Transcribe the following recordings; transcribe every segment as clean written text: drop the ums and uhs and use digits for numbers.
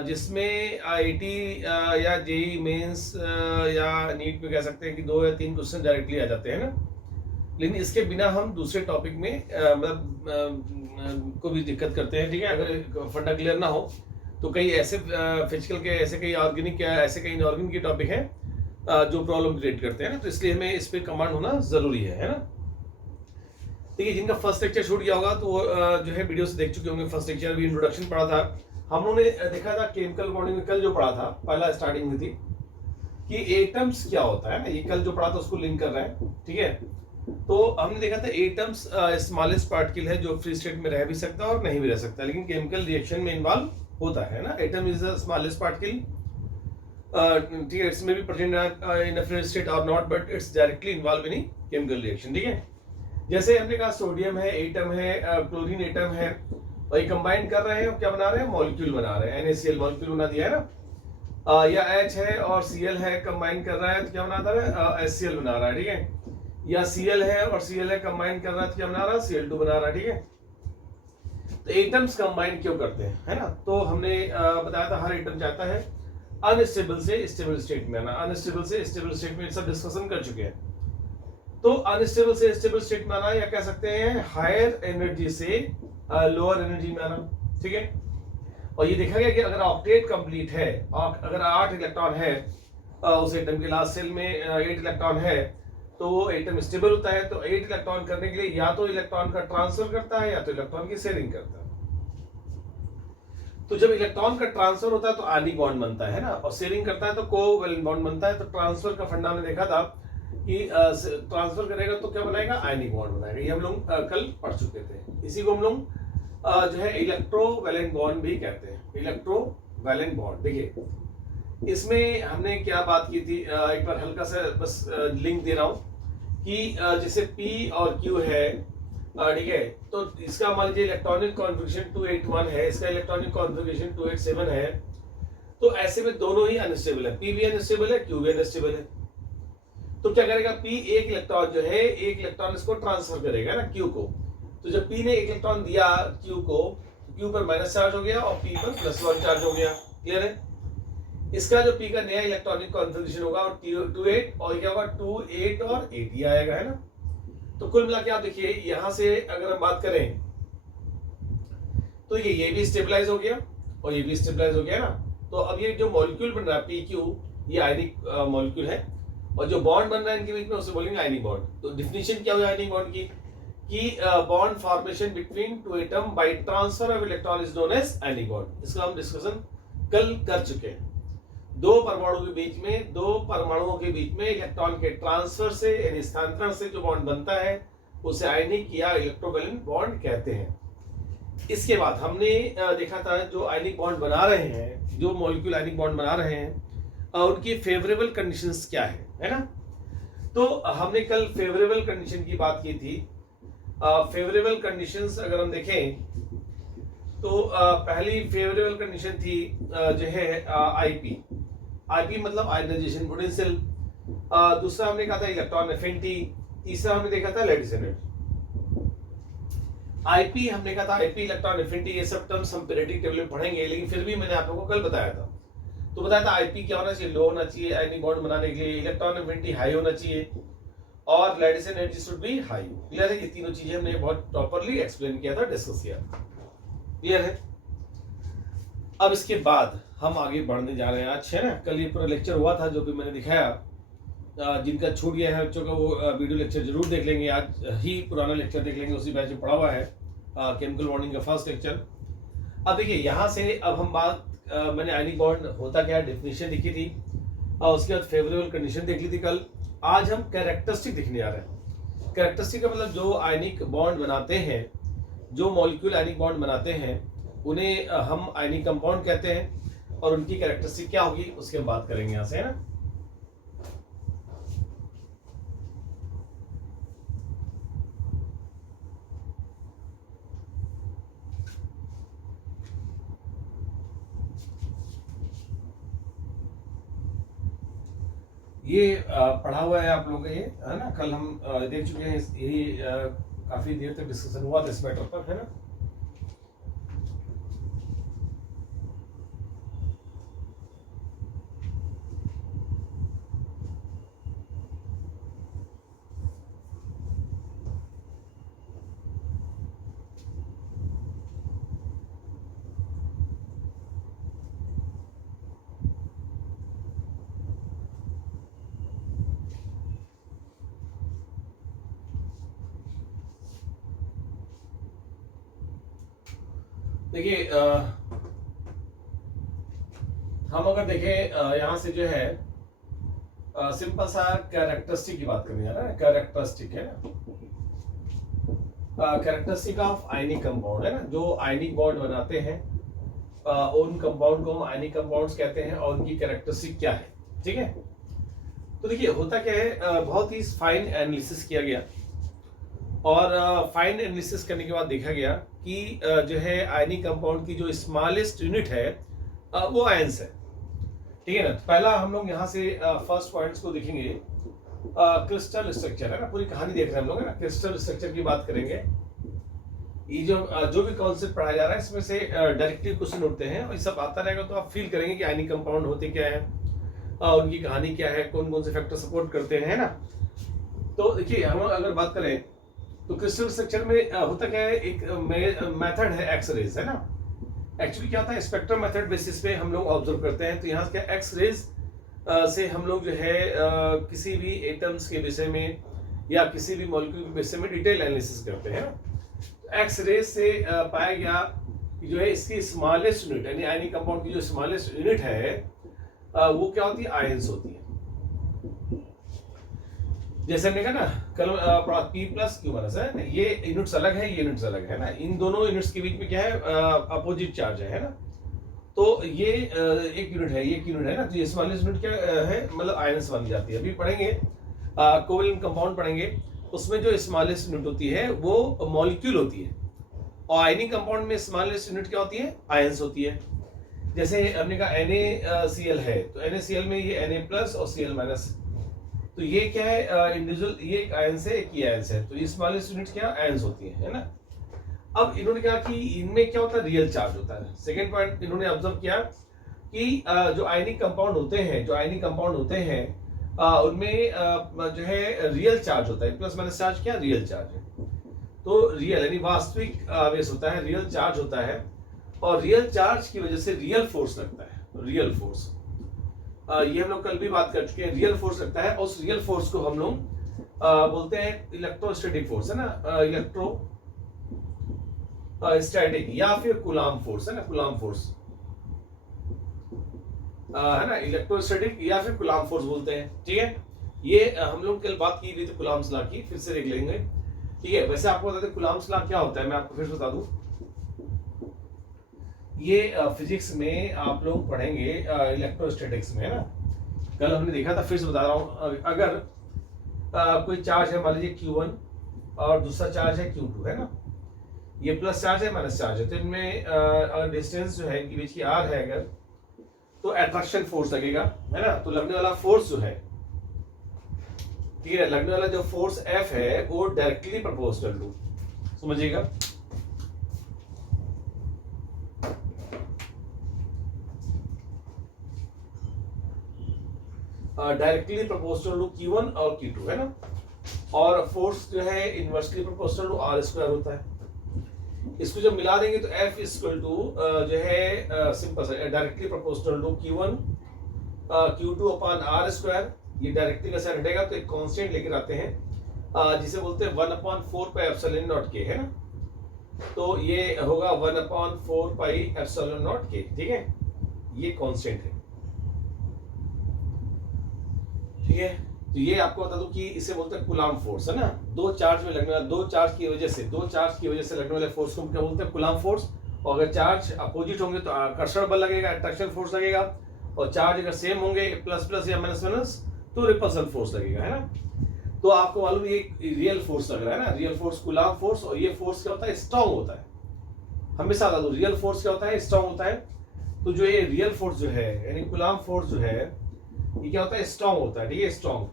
जिसमें आईआईटी या JEE mains या नीट में कह सकते हैं कि 2 या 3 क्वेश्चन डायरेक्टली आ जाते हैं ना। लेकिन इसके बिना हम दूसरे टॉपिक में को भी दिक्कत करते हैं, ठीक है। अगर फंडा क्लियर ना हो तो कई ऐसे फिजिकल के ऐसे कई ऑर्गेनिक या ऐसे कई इनऑर्गेनिक के टॉपिक हैं जो प्रॉब्लम क्रिएट करते हैं ना, तो इसलिए हमें इस पे कमांड होना ज़रूरी है ना। देखिए, जिनका फर्स्ट लेक्चर छूट गया होगा तो वो जो है वीडियो से देख चुके होंगे। फर्स्ट लेक्चर भी इंट्रोडक्शन पढ़ा था हम लोगों ने, देखा था केमिकल बॉन्डिंग में। कल जो पढ़ा था पहला स्टार्टिंग में थी कि एटम्स क्या होता है ना, ये कल जो पढ़ा था उसको लिंक कर रहे हैं, ठीक है। तो हमने देखा था एटम्स स्मॉलेस्ट पार्टिकल है जो फ्री स्टेट में रह भी सकता है और नहीं भी रह सकता, लेकिन केमिकल रिएक्शन में इन्वॉल्व होता है ना। Atom is the smallest particle, ठीक है। इट्स में भी present in a free state और not, but it's directly involve in chemical reaction, ठीक है। जैसे हमने कहा सोडियम है, एटम है, क्लोरीन एटम है, और ये कंबाइन कर रहे हैं और क्या बना रहे हैं, मॉलिक्यूल बना रहे हैं। NaCl मॉलिक्यूल बना दिया है ना। या H है और Cl है, कंबाइन कर रहा है तो क्या बनाता है, HCl बना रहा है, ठीक है। या Cl है और Cl है, कंबाइन कर रहा है तो क्या बना रहा है, Cl2 बना रहा है, ठीक है। तो एटम्स कंबाइन क्यों करते हैं, है ना। तो हमने बताया था हर एटम चाहता है अनस्टेबल से स्टेबल स्टेट में आना, अनस्टेबल से स्टेबल स्टेट में, सब डिस्कशन कर चुके हैं। तो अनस्टेबल से स्टेबल स्टेट में आना, या कह सकते हैं हायर एनर्जी से लोअर एनर्जी में आना, ठीक है। और ये देखा गया कि अगर ऑक्टेट कंप्लीट है, अगर 8 इलेक्ट्रॉन है उस एटम के लास्ट सेल में 8 इलेक्ट्रॉन है, तो वो एटम स्टेबल होता है। तो 8 इलेक्ट्रॉन करने के लिए या तो इलेक्ट्रॉन का ट्रांसफर करता है या तो इलेक्ट्रॉन की शेयरिंग करता है। तो जब इलेक्ट्रॉन का ट्रांसफर होता है तो आयनिक बॉन्ड बनता है ना, और शेयरिंग करता है तो कोवैलेंट बॉन्ड बनता है। तो ट्रांसफर का फंडा हमने देखा था कि ट्रांसफर करेगा तो क्या बनाएगा, आयनिक बॉन्ड बनाएगा। ये हम लोग कल पढ़ चुके थे। इसी को हम लोग जो है इलेक्ट्रोवैलेंट बॉन्ड भी कहते हैं, इलेक्ट्रोवैलेंट बॉन्ड। देखिए, इसमें हमने क्या बात की थी, एक बार हल्का सा बस लिंक दे रहा हूं कि जैसे P और Q है, ठीक है। तो इसका मान लीजिए इलेक्ट्रॉनिक कॉन्फ़िगरेशन 281 है, इसका इलेक्ट्रॉनिक कॉन्फ़िगरेशन 287 है। तो ऐसे में दोनों ही अनस्टेबल है, P भी अनस्टेबल है, Q भी अनस्टेबल है। तो क्या करेगा, P एक इलेक्ट्रॉन जो है, एक इलेक्ट्रॉन इसको ट्रांसफर करेगा ना Q को। तो जब P ने एक इलेक्ट्रॉन दिया Q को, Q पर माइनस चार्ज हो गया और P पर +1 चार्ज हो गया। क्लियर है। इसका जो P का नया इलेक्ट्रॉनिक कॉन्फ़िगरेशन होगा और 28, और क्या होगा 2 8 और 8 ही आएगा, है ना। तो कुल मिला के आप देखिए, यहां से अगर हम बात करें तो ये भी स्टेबलाइज हो गया और ये भी स्टेबलाइज हो गया ना। तो अब ये जो मॉलिक्यूल बन रहा है PQ, ये आयनिक मॉलिक्यूल है, और जो बॉन्ड बन रहा है इनके बीच में उसे बोलेंगे आयनिक बॉन्ड। तो डिफिनीशन क्या हुआ आयनिक बॉन्ड की, कि bond formation between two atom by transfer of electron is known as ionic bond. इसका हम डिस्कशन कल कर चुके हैं। दो परमाणुओं के बीच में इलेक्ट्रॉन के ट्रांसफर से यानी स्थानांतरण से जो बॉन्ड बनता है उसे आयनिक या इलेक्ट्रोवैलेंट बॉन्ड कहते हैं। इसके बाद हमने देखा था जो आयनिक बॉन्ड बना रहे हैं, जो मॉलिक्यूल आयनिक बॉन्ड बना रहे हैं, उनकी फेवरेबल कंडीशंस क्या है ना। तो हमने कल फेवरेबल कंडीशन की बात की थी। फेवरेबल कंडीशंस अगर हम देखें तो पहली फेवरेबल कंडीशन थी जो है आईपी मतलब आयनाइजेशन पोटेंशियल। दूसरा हमने कहा था इलेक्ट्रॉन एफिनिटी। तीसरा हमने देखा था लैटिस एनर्जी। आईपी हमने कहा था, आईपी इलेक्ट्रॉन एफिनिटी, ये सब टर्म्स हम पीरियोडिक टेबल में पढ़ेंगे, लेकिन फिर भी मैंने आप लोगों को कल बताया था। तो बताया था आईपी क्या होना चाहिए, लो होना चाहिए आयनिक बॉन्ड बनाने के लिए, इलेक्ट्रॉन एफिनिटी हाई होना चाहिए, और lattice energy should B high. Clear है। ये तीनों चीजें हमने बहुत प्रॉपर्ली एक्सप्लेन किया था, डिस्कस किया। क्लियर है। अब इसके बाद हम आगे बढ़ने जा रहे हैं आज, है ना। कल ये पूरा लेक्चर हुआ था जो भी मैंने दिखाया। जिनका छूट गया है बच्चों का वो वीडियो लेक्चर जरूर देख लेंगे। आज ही पुराना लेक्चर देख लेंगे, उसी बैच में पढ़ा हुआ है केमिकल बॉन्डिंग का फर्स्ट लेक्चर। अब देखिए, यहाँ से अब हम बात मैंने आयनिक बॉन्ड होता क्या, डेफिनेशन लिखी थी, और उसके बाद फेवरेबल कंडीशन देख ली थी कल। आज हम कैरेक्टरिस्टिक दिखने आ रहे हैं। कैरेक्टरिस्टिक का मतलब जो आयनिक बॉन्ड बनाते हैं, जो मॉलिक्यूल आयनिक बॉन्ड बनाते हैं, उन्हें हम आयनिक कंपाउंड कहते हैं, और उनकी कैरेक्टरिस्टिक क्या होगी उसकी हम बात करेंगे यहाँ से, है ना। ये पढ़ा हुआ है आप लोगों का, ये है ना। कल हम देख चुके हैं, यही काफी देर तक डिस्कशन हुआ था इस मैटर पर, है ना। देखिए हम अगर देखें यहाँ से जो है सिंपल सा कैरेक्टरिस्टिक की बात करने जा रहा है, कैरेक्टरिस्टिक है ना, कैरेक्टरिस्टिक ऑफ आयनिक कंपाउंड है ना, जो आयनिक बॉन्ड बनाते हैं उन कंपाउंड को हम आयनिक कंपाउंड्स कहते हैं और उनकी कैरेक्टरिस्टिक क्या है, ठीक है। तो देखिए होता क्या है, बहुत ही फाइन एनालिसिस किया गया और फाइन एनालिसिस करने के बाद देखा गया कि जो है आयनिक कंपाउंड की जो स्मॉलेस्ट यूनिट है वो आयंस है, ठीक है ना। पहला हम लोग यहाँ से फर्स्ट पॉइंट्स को देखेंगे, क्रिस्टल स्ट्रक्चर है ना, पूरी कहानी देख रहे हैं हम लोग है ना, क्रिस्टल स्ट्रक्चर की बात करेंगे। ये जो भी कॉन्सेप्ट पढ़ाया जा रहा है इसमें से डायरेक्टली क्वेश्चन उठते हैं और ये सब आता रहेगा तो आप फील करेंगे कि आयनिक कंपाउंड होते क्या है, उनकी कहानी क्या है, कौन कौन से फैक्टर सपोर्ट करते हैं ना। तो देखिए हम अगर बात करें तो क्रिस्टल स्ट्रक्चर में होता क्या है, एक मेथड है एक्स रेज है ना। एक्चुअली क्या होता है, स्पेक्ट्रम मेथड बेसिस पे हम लोग ऑब्जर्व करते हैं। तो यहाँ क्या एक्स रेज से हम लोग जो है किसी भी एटम्स के विषय में या किसी भी मॉलिक्यूल के विषय में डिटेल एनालिसिस करते हैं ना। एक्स रेज से पाया गया कि जो है इसकी स्मॉलेस्ट यूनिट यानी आयनिक कंपाउंड की जो स्मॉलेस्ट यूनिट है वो क्या होती है, आयंस होती है। जैसे हमने कहा ना कल P प्लस Q माइनस है ना, ये यूनिट्स अलग है, ये यूनिट्स अलग है ना, इन दोनों यूनिट्स के बीच में क्या है, अपोजिट चार्ज है ना। तो ये एक यूनिट है, ये एक यूनिट है ना, तो ये स्मॉलेस्ट यूनिट क्या है, मतलब आयंस बन जाती है। अभी पढ़ेंगे कोवैलेंट कंपाउंड पढ़ेंगे, उसमें जो स्मॉलेस्ट यूनिट होती है वो मॉलिक्यूल होती है और आयनिक कंपाउंड में स्मॉलेस्ट यूनिट क्या होती है, आयंस होती है। जैसे हमने कहा NaCl है तो NaCl में ये Na प्लस और Cl माइनस, तो ये क्या है इंडिविजुअल, ये एक आयंस है, एक ये आयंस है, तो ये स्मॉलेस्ट यूनिट क्या आयंस होती है ना। अब इन्होंने कहा कि इनमें क्या होता है, रियल चार्ज होता है। सेकेंड पॉइंट इन्होंने ऑब्जर्व किया कि जो आयनिक कंपाउंड होते हैं उनमें जो है रियल चार्ज होता है, प्लस माइनस चार्ज क्या रियल चार्ज है। तो रियल यानी वास्तविक आवेश होता है, रियल चार्ज होता है और रियल चार्ज की वजह से रियल फोर्स लगता है, रियल फोर्स। ये हम लोग कल भी बात कर चुके हैं, रियल फोर्स लगता है। उस रियल फोर्स को हम लोग बोलते हैं इलेक्ट्रोस्टैटिक फोर्स है ना, इलेक्ट्रोस्टैटिक या फिर कूलाम फोर्स है ना, कूलाम फोर्स है ना, इलेक्ट्रोस्टैटिक या फिर कूलाम फोर्स बोलते हैं, ठीक है। ये हम लोग कल बात की थी तो कूलाम्स लॉ की, फिर से देख लेंगे, ठीक है। वैसे आपको बता दें कूलाम्स लॉ क्या होता है, मैं आपको फिर बता दूं। ये फिजिक्स में आप लोग पढ़ेंगे इलेक्ट्रोस्टैटिक्स में है ना, कल हमने देखा था, फिर से बता रहा हूँ। अगर कोई चार्ज है मान लीजिए Q1 और दूसरा चार्ज है Q2 है ना, ये प्लस चार्ज है माइनस चार्ज है, तो इनमें अगर डिस्टेंस जो है इनके बीच की r है अगर, तो अट्रैक्शन फोर्स लगेगा है ना। तो लगने वाला फोर्स जो है, ठीक है, लगने वाला जो फोर्स F है वो डायरेक्टली प्रोपोर्शनल टू, समझिएगा, डायरेक्टली प्रोपोर्शनल टू Q1 और Q2 है ना। और फोर्स जो है inversely proportional to r square होता है। इसको जब मिला देंगे तो F इक्वल टू जो है सिंपल सा directly proportional to Q1 Q2 upon r square, ये डायरेक्टली कैसे हटेगा तो एक कांस्टेंट लेकर आते हैं जिसे बोलते हैं 1/4 पाई एप्सिलॉन नॉट k है ना। तो ये होगा 1/4 पाई एप्सिलॉन नॉट k, ठीक है, ये कांस्टेंट है, ठीक है। तो ये आपको बता दूं कि इसे बोलते हैं कूलाम फोर्स है ना। दो चार्ज में लगने वाला, दो चार्ज की वजह से लगने वाले फोर्स को क्या बोलते हैं, कूलाम फोर्स। और अगर चार्ज अपोजिट होंगे तो आकर्षण बल लगेगा, अट्रैक्शन फोर्स लगेगा, और चार्ज अगर सेम होंगे प्लस प्लस या माइनस माइनस तो रिपल्सन फोर्स लगेगा है ना। तो आपको मालूम ये रियल फोर्स लग रहा है ना, रियल फोर्स कूलाम फोर्स। और ये फोर्स क्या होता है, स्ट्रॉन्ग होता है, हमेशा बता दो रियल फोर्स क्या होता है, स्ट्रॉन्ग होता है। तो जो ये रियल फोर्स जो है यानी कूलाम फोर्स जो है ये क्या होता है, स्ट्रॉन्ग होता है, ठीक है, स्ट्रॉन्ग।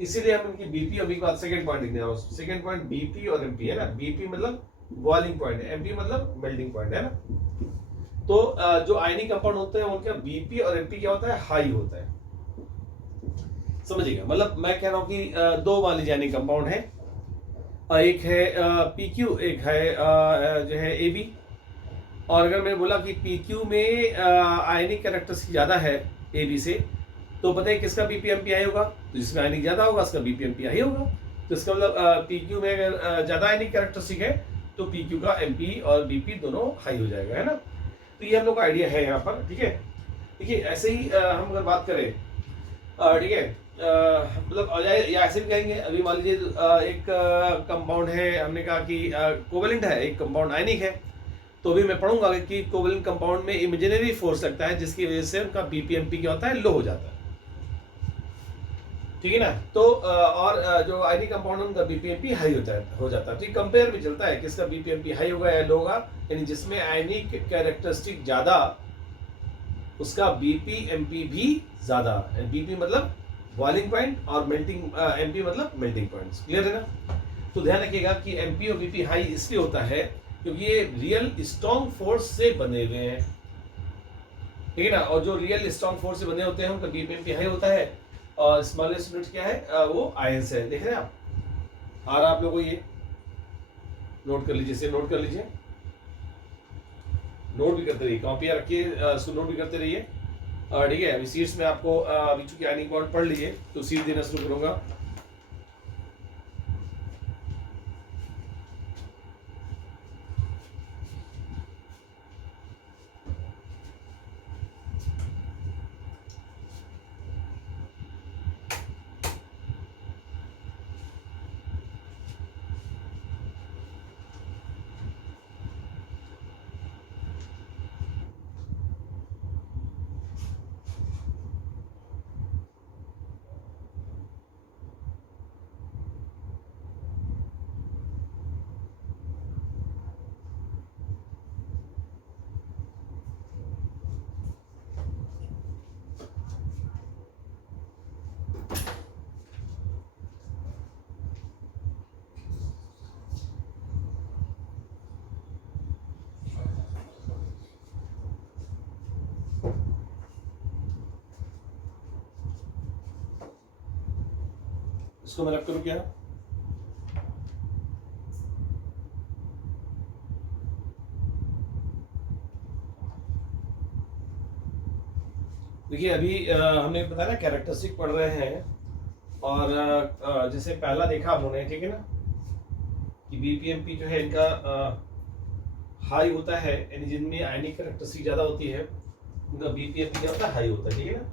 इसीलिए हम इनकी बीपी, अभी बात सेकंड पॉइंट लिखने वाला हूं, सेकंड पॉइंट बीपी और एमपी है ना। बीपी मतलब बॉइलिंग पॉइंट है, एमपी मतलब मेल्टिंग पॉइंट है ना। तो जो आयनिक कंपाउंड होते हैं उनका बीपी और एमपी क्या होता है, हाई होता है, समझिएगा। मतलब मैं कह रहा हूं कि दो मान लीजिए आयनिक कंपाउंड है, एक है PQ, एक है जो है AB। और अगर मैंने बोला कि PQ में आयनिक कैरेक्टरिस्टिक ज्यादा है AB से, तो बताइए किसका बीपीएमपी हाई होगा, तो जिसमें आयनिक ज्यादा होगा उसका बीपीएमपी हाई होगा। तो इसका मतलब PQ में अगर ज्यादा आयनिक कैरेक्टरिस्टिक है तो PQ का MP और BP दोनों हाई हो जाएगा, है ना। तो ये हम लोग का आइडिया है यहाँ पर, ठीक है। देखिए ऐसे ही हम अगर बात करें, ठीक है, मतलब या ऐसे भी कहेंगे, अभी मान लीजिए एक कंपाउंड है, हमने कहा कि कोवेलेंट है, एक कंपाउंड आयनिक है, तो अभी मैं पढ़ूंगा कि कोवेलेंट कंपाउंड में इमेजिनरी फोर्स लगता है जिसकी वजह से उनका BPMP क्या होता है, लो हो जाता है, ठीक है ना। तो और जो आयनिक कंपाउंड उनका BPMP हाई होता है, हो जाता है, ठीक। कंपेयर भी चलता है किसका BPMP हाई होगा या लो होगा, यानी जिसमें आयनिक कैरेक्टरिस्टिक ज्यादा उसका BPMP भी ज्यादा। BP मतलब बॉइलिंग पॉइंट और मेल्टिंग, MP मतलब मेल्टिंग पॉइंट्स, क्लियर है ना। तो ध्यान रखिएगा कि MP और BP हाई इसलिए होता है क्योंकि ये रियल स्ट्रॉन्ग फोर्स से बने हुए हैं, ठीक है ना। और जो रियल स्ट्रॉन्ग फोर्स से बने होते हैं उनका BPMP हाई होता है, और स्मॉलेस्ट यूनिट क्या है, वो आयंस है। देख रहे हैं आप, आ रहा आप लोगों को, ये नोट कर लीजिए, इसे नोट कर लीजिए, नोट भी करते रहिए, कॉपियां रखिए, इसको नोट भी करते रहिए, ठीक है। अभी सीट्स में आपको अभी चूंकि आयनिक बॉन्ड पढ़ लीजिए तो सीट देना शुरू करूंगा। इसको मैं रख करूं क्या, देखिए अभी हमने बताया ना कैरेक्टरिस्टिक पढ़ रहे हैं, और जैसे पहला देखा हम लोगों ने, ठीक है ना, कि BPMP जो है इनका हाई होता है, यानी जिनमें आयनिक कैरेक्टरिस्टिक ज्यादा होती है उनका BPMP क्या होता है, हाई होता है, ठीक है ना।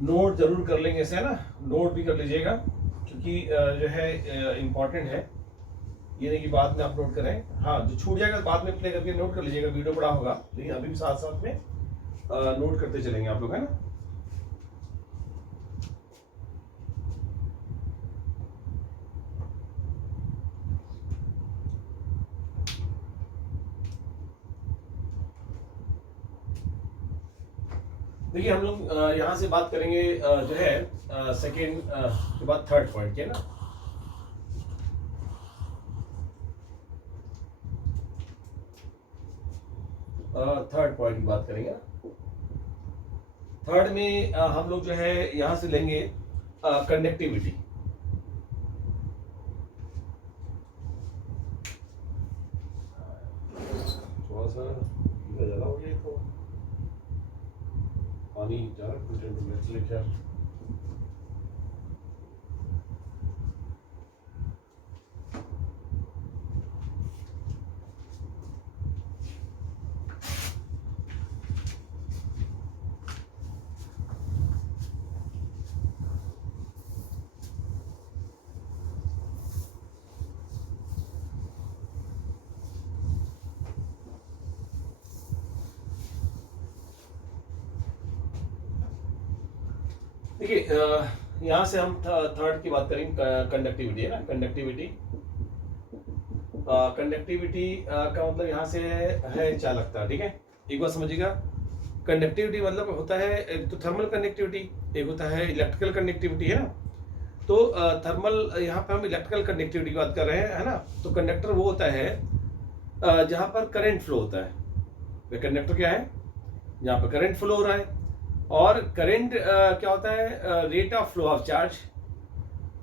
नोट जरूर कर लेंगे इसे, है ना, नोट भी कर लीजिएगा, क्योंकि जो है इम्पोर्टेंट है, ये नहीं कि बाद में आप नोट करें। हाँ, जो छूट जाएगा बाद में प्ले करके नोट कर लीजिएगा, वीडियो बड़ा होगा, लेकिन अभी भी साथ साथ में नोट करते चलेंगे आप लोग, है ना। देखिए हम लोग यहाँ से बात करेंगे जो है सेकेंड के बाद थर्ड पॉइंट के ना। थर्ड पॉइंट की बात करेंगे। थर्ड में हम लोग जो है यहाँ से लेंगे कंडक्टिविटी। थोड़ा सा ज़्यादा हो गया, तो पानी ज़्यादा लेके आ। देखिए यहाँ से हम थर्ड की बात करेंगे, कंडक्टिविटी है ना, कंडक्टिविटी। कंडक्टिविटी का मतलब यहाँ से है चालकता, ठीक है। एक बात समझिएगा, कंडक्टिविटी मतलब होता है एक तो थर्मल कंडक्टिविटी, एक होता है इलेक्ट्रिकल कंडक्टिविटी, है ना। तो थर्मल, यहाँ पे हम इलेक्ट्रिकल कंडक्टिविटी की बात कर रहे हैं, है ना। तो कंडक्टर वो होता है जहाँ पर करंट फ्लो होता है। वे कंडक्टर क्या है, जहाँ पर करंट फ्लो हो रहा है। और करंट क्या होता है, rate of flow of charge.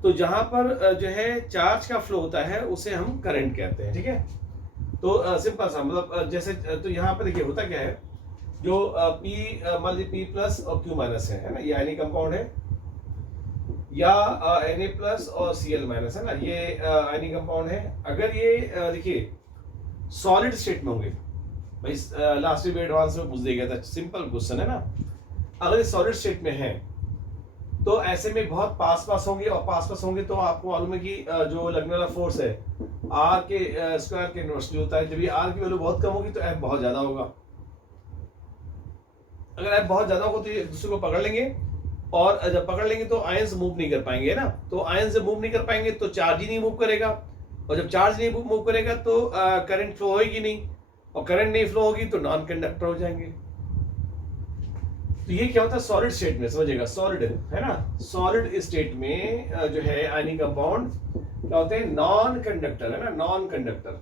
तो जहां पर जो है चार्ज का फ्लो होता है उसे हम करंट कहते हैं, ठीक है। तो सिंपल सा मतलब जैसे तो यहाँ पर देखिए होता क्या है, जो पी मान लीजिए पी प्लस और क्यू माइनस है ना, ये आयनिक कंपाउंड है, या Na प्लस और Cl माइनस, है ना, ये आयनिक कंपाउंड है। अगर ये देखिए सॉलिड स्टेट में होंगे, भाई लास्ट में एडवांस में पूछ दिया गया था, सिंपल क्वेश्चन है ना। अगर ये सॉलिड स्टेट में है तो ऐसे में बहुत पास पास होंगे, और पास पास होंगे तो आपको मालूम है कि जो लगने वाला फोर्स है आर के स्क्वायर के इनवर्सली होता है। जब ये आर की वैल्यू बहुत कम होगी तो एफ बहुत ज्यादा होगा। अगर एफ बहुत ज्यादा होगा तो ये एक दूसरे को पकड़ लेंगे, और जब पकड़ लेंगे तो आयंस मूव नहीं कर पाएंगे, है ना। तो आयंस जब मूव नहीं कर पाएंगे तो चार्ज ही नहीं मूव करेगा, और जब चार्ज नहीं मूव करेगा तो करंट फ्लो होगी नहीं, और करंट नहीं फ्लो होगी तो नॉन कंडक्टर हो जाएंगे। तो ये क्या होता है सॉलिड स्टेट में, समझिएगा, सॉलिड है ना, सॉलिड स्टेट में जो है आयनिक कंपाउंड क्या होते हैं, नॉन कंडक्टर, है ना, नॉन कंडक्टर,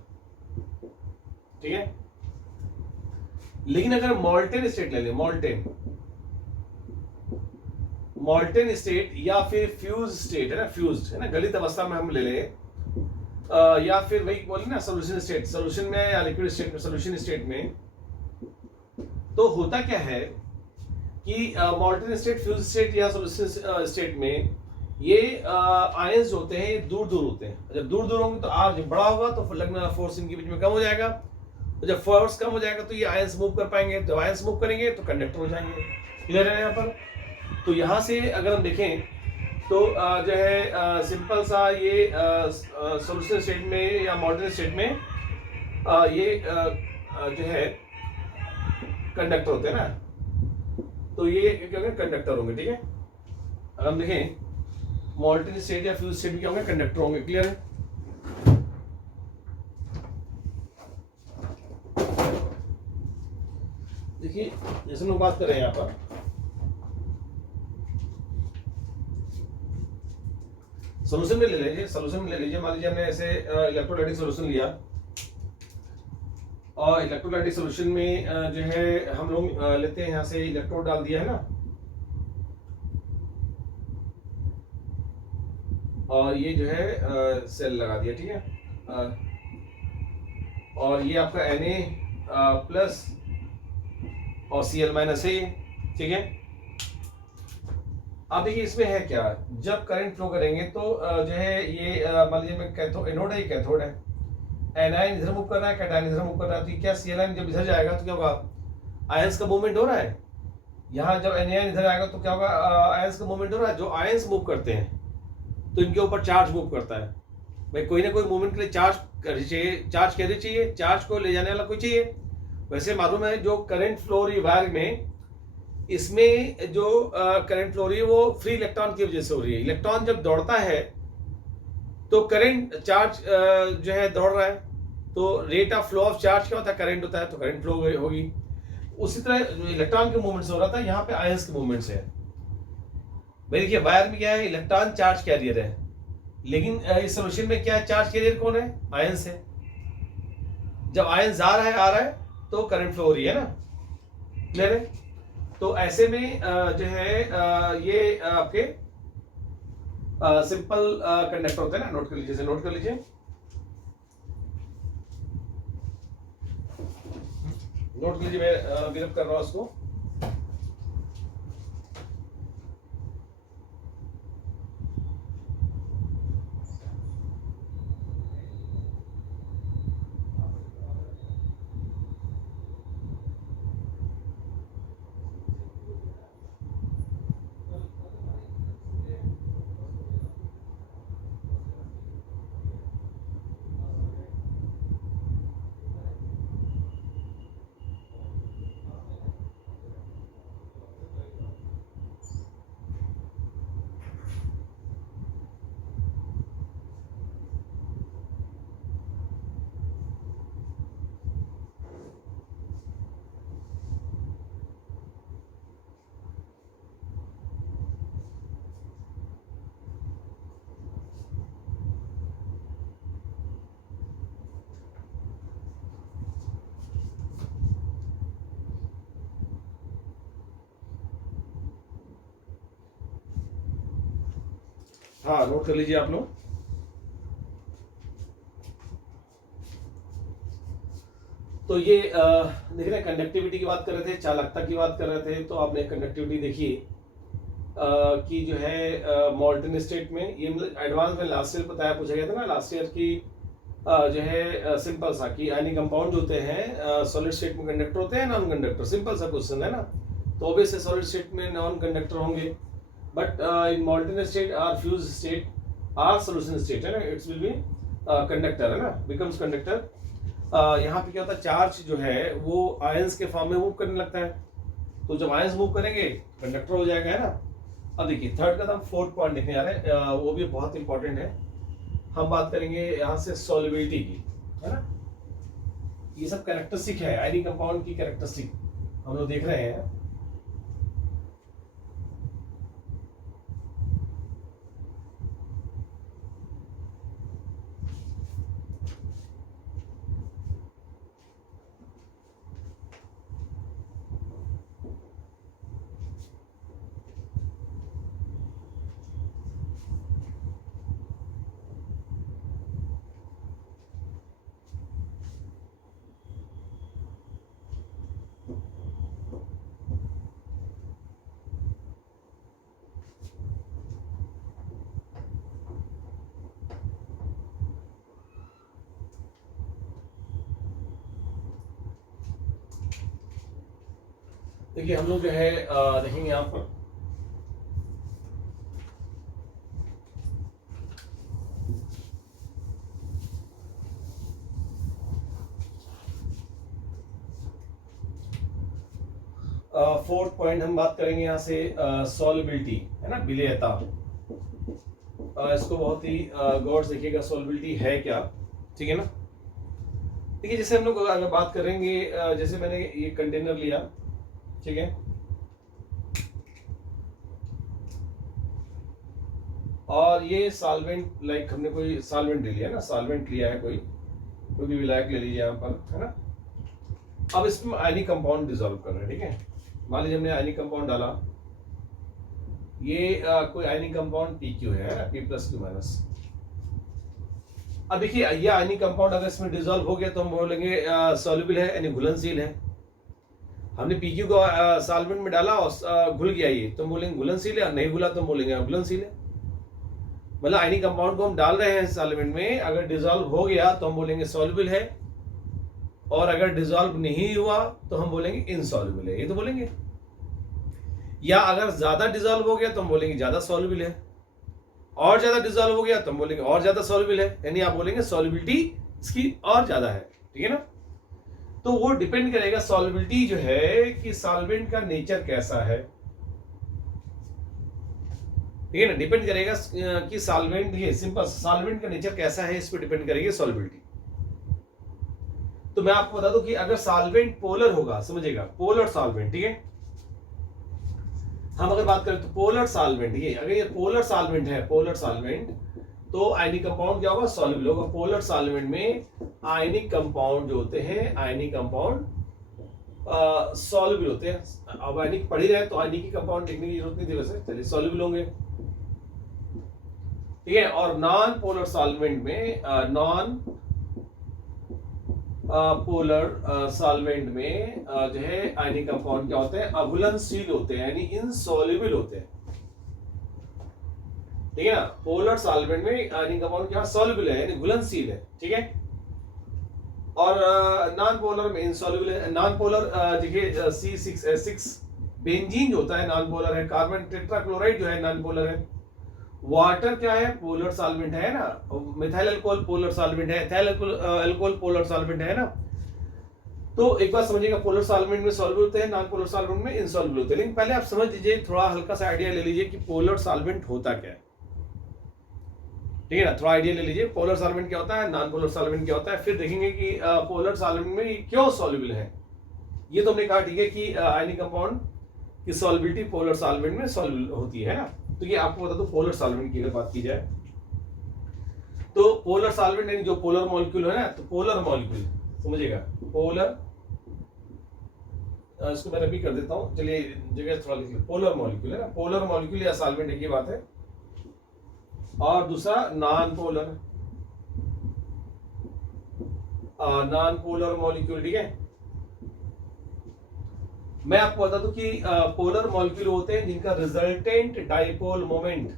ठीक है। लेकिन अगर मॉल्टेन स्टेट ले लें, मॉल्टेन स्टेट या फिर फ्यूज स्टेट, है ना, फ्यूज्ड, है ना, गलित अवस्था में हम ले लें, या फिर वही बोले ना सोल्यूशन स्टेट, सोल्यूशन में या लिक्विड स्टेट में, सोल्यूशन स्टेट में, तो होता क्या है कि मॉल्टेन स्टेट, फ्यूज स्टेट या सोल्यूशन स्टेट में ये आयंस होते हैं दूर दूर होते हैं। जब दूर दूर होंगे तो आर जब बड़ा होगा तो लगने वाला फोर्स इनके बीच में कम हो जाएगा, और जब फोर्स कम हो जाएगा तो ये आयंस मूव कर पाएंगे, जब आयंस मूव करेंगे तो कंडक्टर हो जाएंगे। क्लियर है यहाँ पर। तो यहाँ से अगर हम देखें तो जो है सिंपल सा ये सोल्यूशन स्टेट में या मॉल्टेन स्टेट में ये जो है कंडक्टर होते हैं ना, तो ये क्या होंगे, कंडक्टर होंगे, ठीक है। अगर हम देखें मॉल्टेन स्टेट या फ्यूज स्टेट क्या होंगे, कंडक्टर होंगे। क्लियर है। देखिए जैसे हम बात कर रहे हैं यहाँ पर, सोल्यूशन में ले लीजिए, सोल्यूशन में ले लीजिए, मान लीजिए हमने ऐसे इलेक्ट्रोलाइटिक सोल्यूशन लिया, और इलेक्ट्रोलाइटिक सोल्यूशन में जो है हम लोग लेते हैं यहाँ से इलेक्ट्रोड डाल दिया है ना, और ये जो है सेल लगा दिया, ठीक है। और ये आपका Na प्लस और Cl माइनस है ये, ठीक है। अब देखिए इसमें है क्या, जब करंट फ्लो करेंगे तो जो है ये मान लीजिए मैं कैथोड, एनोड है, कैथोड है, एनायन इधर मूव कर रहा है, कैटायन इधर मूव कर रहा है, तो क्या Cl जब इधर जाएगा तो क्या होगा, आयंस का मूवमेंट हो रहा है। यहाँ जब एनायन इधर आएगा तो क्या होगा, आयंस का मूवमेंट हो रहा है। जो आयंस मूव करते हैं तो इनके ऊपर चार्ज मूव करता है। भाई कोई ना कोई मूवमेंट के लिए चार्ज चाहिए, चार्ज कैसे चाहिए, चार्ज को ले जाने वाला कोई चाहिए। वैसे मालूम है जो करंट फ्लो हो रही है वायर में, इसमें जो करंट फ्लो हो रही है वो फ्री इलेक्ट्रॉन की वजह से हो रही है। इलेक्ट्रॉन जब दौड़ता है तो करंट, चार्ज जो है दौड़ रहा है, तो rate of flow of charge क्या होता है, करंट होता है, तो करंट फ्लो होगी। उसी तरह इलेक्ट्रॉन के मूवमेंट हो रहा था, यहाँ पे आयंस के मूवमेंट्स है। भाई देखिए वायर में क्या है, इलेक्ट्रॉन चार्ज कैरियर है, लेकिन इस सोल्यूशन में क्या है, चार्ज कैरियर कौन है, आयंस है। जब आयंस आ रहा है तो करंट फ्लो हो रही है ना। क्लियर है। तो ऐसे में जो है ये आपके सिंपल कंडक्टर होते हैं ना, नोट कर लीजिए, नोट कर लीजिए, नोट कीजिए, मैं गिरफ्त कर रहा हूं उसको। हाँ नोट कर लीजिए आप लोग। तो ये देख रहे हैं, कंडक्टिविटी की बात कर रहे थे, चालकता की बात कर रहे थे, तो आपने कंडक्टिविटी देखिए कि जो है मॉल्टन स्टेट में ये मतलब एडवांस में लास्ट ईयर बताया, पूछा गया था ना लास्ट ईयर की जो है सिंपल सा कि आयनिक कंपाउंड जो होते हैं सॉलिड स्टेट में कंडक्टर होते हैं नॉन कंडक्टर, सिंपल सा क्वेश्चन है ना। तो ऑब्वियसली सॉलिड स्टेट में नॉन कंडक्टर होंगे, but in molten state or fused state or solution state है ना, इट्स विल बी कंडक्टर है ना, बिकम्स कंडक्टर। यहाँ पे क्या होता है, चार्ज जो है वो आयंस के फॉर्म में मूव करने लगता है, तो जब आयंस मूव करेंगे कंडक्टर हो जाएगा है ना। अब देखिए थर्ड का हम फोर्थ पॉइंट देखने जा रहे हैं, वो भी बहुत इंपॉर्टेंट है। हम बात करेंगे यहाँ से सॉल्युबिलिटी की, है ना। ये सब कैरेक्टरिस्टिक है आयनिक कंपाउंड की, कैरेक्टरिस्टिक हम लोग देख रहे हैं। देखिए हम लोग जो है देखेंगे यहाँ पर 4th पॉइंट हम बात करेंगे यहाँ से सॉल्युबिलिटी है ना, विलेयता। इसको बहुत ही गौर से देखिएगा, सॉल्युबिलिटी है क्या, ठीक है ना। देखिए जैसे हम लोग अगर बात करेंगे जैसे मैंने ये कंटेनर लिया, ठीक है, और ये सॉल्वेंट लाइक हमने कोई सॉल्वेंट ले लिया ना, सॉल्वेंट लिया है कोई भी विलायक ले लीजिए यहाँ पर, है ना। अब इसमें आयनिक कंपाउंड डिसॉल्व कर रहे हैं, ठीक है। मान लीजिए हमने आयनिक कंपाउंड डाला, ये कोई आयनिक कंपाउंड PQ है ना, P+Q-। अब देखिए ये आयनिक कंपाउंड अगर इसमें डिसॉल्व हो गया तो हम बोलेंगे सॉल्युबल है यानी घुलनशील है। हमने PQ को सॉल्वेंट में डाला और घुल गया ये, तो हम बोलेंगे घुलनशील है, और नहीं घुला तो हम बोलेंगे अघुलनशील है। मतलब आयनिक कंपाउंड को हम डाल रहे हैं सॉल्वेंट में, अगर डिसॉल्व हो गया तो हम बोलेंगे सॉल्युबल है, और अगर डिसॉल्व नहीं हुआ तो हम बोलेंगे इनसॉल्युबल है, ये तो बोलेंगे। या अगर ज्यादा डिसॉल्व हो गया तो हम बोलेंगे ज्यादा सॉल्युबल है, और ज्यादा डिसॉल्व हो गया तो हम बोलेंगे और ज्यादा सॉल्युबल है, यानी आप बोलेंगे सॉल्युबिलिटी इसकी और ज्यादा है, ठीक है ना। तो वो डिपेंड करेगा सॉल्युबिलिटी जो है कि सॉल्वेंट का नेचर कैसा है, ठीक है ना, डिपेंड करेगा कि सॉल्वेंट, ये सिंपल सॉल्वेंट का नेचर कैसा है इस पर डिपेंड करेगी सॉल्युबिलिटी। तो मैं आपको बता दूं कि अगर सॉल्वेंट पोलर होगा, समझिएगा पोलर सॉल्वेंट, ठीक है। हम अगर बात करें तो पोलर सॉल्वेंट, ये अगर ये पोलर सॉल्वेंट है, पोलर सॉल्वेंट, तो आयनिक कंपाउंड क्या होगा, सॉल्युबल होगा। पोलर सॉल्वेंट में आयनिक कंपाउंड जो होते हैं, आयनिक कंपाउंड सॉल्युबल होते हैं। अब आयनिक पढ़ ही रहे तो आयनिक कंपाउंड लिखने की जरूरत नहीं थी, वैसे चलिए सॉल्युबल होंगे, ठीक है। और नॉन पोलर सॉल्वेंट में नॉन पोलर सॉल्वेंट में जो है आयनिक कंपाउंड क्या होते हैं, अघुलनशील होते हैं, यानी इनसॉल्युबल होते हैं, ठीक है ना। पोलर सॉल्वेंट में आयनिक कंपाउंड क्या सॉल्युबल है यानी घुलनशील है, ठीक है। और नॉन पोलर में इनसॉल्युबल है। नॉन पोलर देखिए C6H6 बेंजीन जो होता है नॉन पोलर है, कार्बन टेट्राक्लोराइड जो है नॉन पोलर है, वाटर क्या है पोलर सॉल्वेंट है ना, मिथाइल अल्कोहल पोलर सॉल्वेंट है, एथाइल अल्कोहल पोलर सॉल्वेंट है ना। तो एक बात समझिएगा, पोलर सॉल्वेंट में सॉल्युबल होते हैं, नॉन पोलर सॉल्वेंट में इनसॉल्युबल होते हैं। लेकिन पहले आप समझ लीजिए, थोड़ा हल्का सा आइडिया ले लीजिए कि पोलर सॉल्वेंट होता क्या है, ठीक है ना। थोड़ा आइडिया ले लीजिए पोलर सॉल्वेंट क्या होता है, नॉन पोलर सॉल्वेंट क्या होता है, फिर देखेंगे कि पोलर सॉल्वेंट में क्यों सॉल्युबल है। ये तो हमने कहा, ठीक है, कि आयनिक कंपाउंड की सॉल्युबिलिटी पोलर सॉल्वेंट में सॉल्युबल होती है ना। तो ये आपको बता दो पोलर सॉल्वेंट की अगर बात की जाए तो पोलर सॉल्वेंट यानी जो पोलर मॉलिक्यूल है ना, तो पोलर मॉलिक्यूल समझिएगा, पोलर, इसको मैं रिपीट कर देता हूं, चलिए जगह थोड़ा लिख लो, पोलर मॉलिक्यूल है ना, पोलर मॉलिक्यूल या सॉल्वेंट एक ही बात है। और दूसरा non polar, non polar molecule. ठीक है, मैं आपको बता दूं कि पोलर मॉलिक्यूल होते हैं जिनका रिजल्टेंट डाइपोल मोमेंट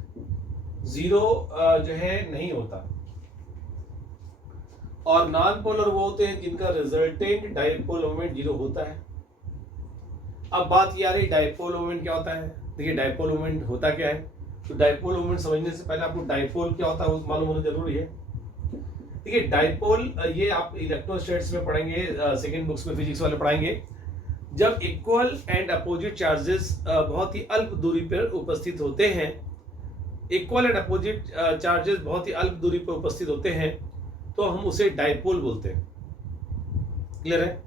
जीरो जो है नहीं होता, और नॉन पोलर वो होते हैं जिनका रिजल्टेंट डाइपोल मोमेंट जीरो होता है। अब बात ये आ रही डाइपोल मोमेंट क्या होता है। देखिए डाइपोल मोमेंट होता क्या है, तो डाइपोल मोमेंट समझने से पहले आपको डाइपोल क्या होता है वो मालूम होना जरूरी है। देखिए डाइपोल ये आप इलेक्ट्रोस्टैटिक्स में पढ़ेंगे, सेकंड बुक्स में फिजिक्स वाले पढ़ाएंगे। जब इक्वल एंड अपोजिट चार्जेस बहुत ही अल्प दूरी पर उपस्थित होते हैं, इक्वल एंड अपोजिट चार्जेस बहुत ही अल्प दूरी पर उपस्थित होते हैं, तो हम उसे डाइपोल बोलते हैं। क्लियर है?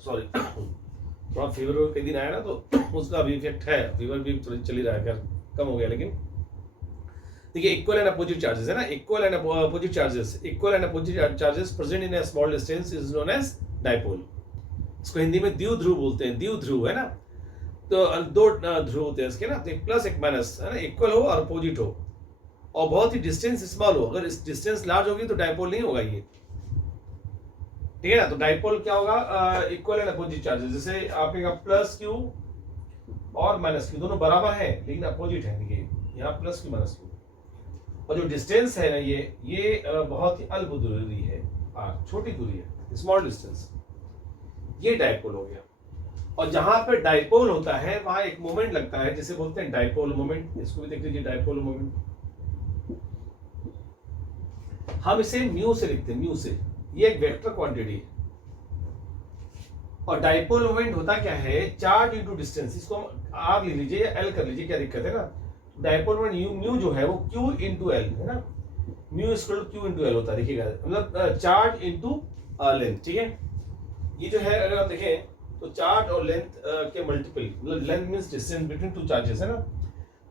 सॉरी, थोड़ा फीवर कई दिन आया ना, तो उसका भी इफेक्ट है, फीवर भी थोड़ी चली रहा है, कम हो गया। लेकिन देखिए इक्वल एंड अपोजिट चार्जेस है ना, equal and opposite charges present in a small distance is known as dipole. इसको हिंदी में द्विध्रुव बोलते हैं, द्विध्रुव है ना, तो दो ध्रुव होते हैं इसके ना, तो एक प्लस एक माइनस है ना, इक्वल हो और अपोजिट हो, और बहुत ही डिस्टेंस स्मॉल हो। अगर इस डिस्टेंस लार्ज होगी तो डाइपोल नहीं होगा ये। ठीक है ना, तो डाइपोल क्या होगा, इक्वल एंड अपोजिट चार्जेस। जैसे आपने कहा प्लस क्यू और माइनस क्यू दोनों बराबर है लेकिन अपोजिट है। देखिए यहाँ प्लस क्यू माइनस क्यू, और जो डिस्टेंस है ना ये बहुत ही अल्प दूरी है, छोटी दूरी है, स्मॉल डिस्टेंस, ये डाइपोल हो गया। और जहां पे डाइपोल होता है वहां एक मोमेंट लगता है जिसे बोलते हैं डाइपोल मोमेंट। इसको भी देख लीजिए, डाइपोल मोमेंट हम इसे म्यू से लिखते हैं, म्यू से, ये एक वेक्टर क्वांटिटी है। और डाइपोल मोमेंट होता क्या है, चार्ज इनटू डिस्टेंस, इसको आर लिख लीजिए या एल कर लीजिए, क्या दिक्कत है ना। डाइपोल मोमेंट म्यू जो है वो क्यू इंटू एल है ना, mu equal to q into L होता है। देखिएगा मतलब चार्ज इंटू लेंथ। ठीक है, ये जो है अगर आप देखें तो चार्ज और लेंथ के मल्टीपल, मतलब length means distance between two charges है ना,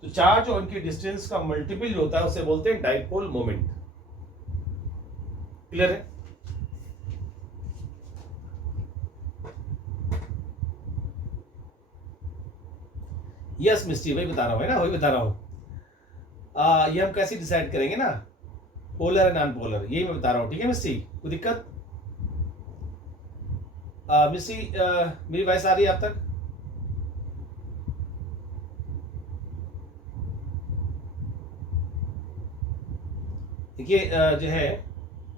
तो चार्ज और उनकी डिस्टेंस का मल्टीपल जो होता है उसे बोलते हैं डाइपोल मोमेंट। क्लियर है? यस मिस्टी, वही बता रहा हूं है ना, वही बता रहा हूं। ये हम कैसे डिसाइड करेंगे ना, पोलर है नॉन पोलर, यही मैं बता रहा हूं। ठीक है मिस्टी, कोई दिक्कत? मिस्टी मेरी वॉइस आ रही है आप तक? देखिए जो है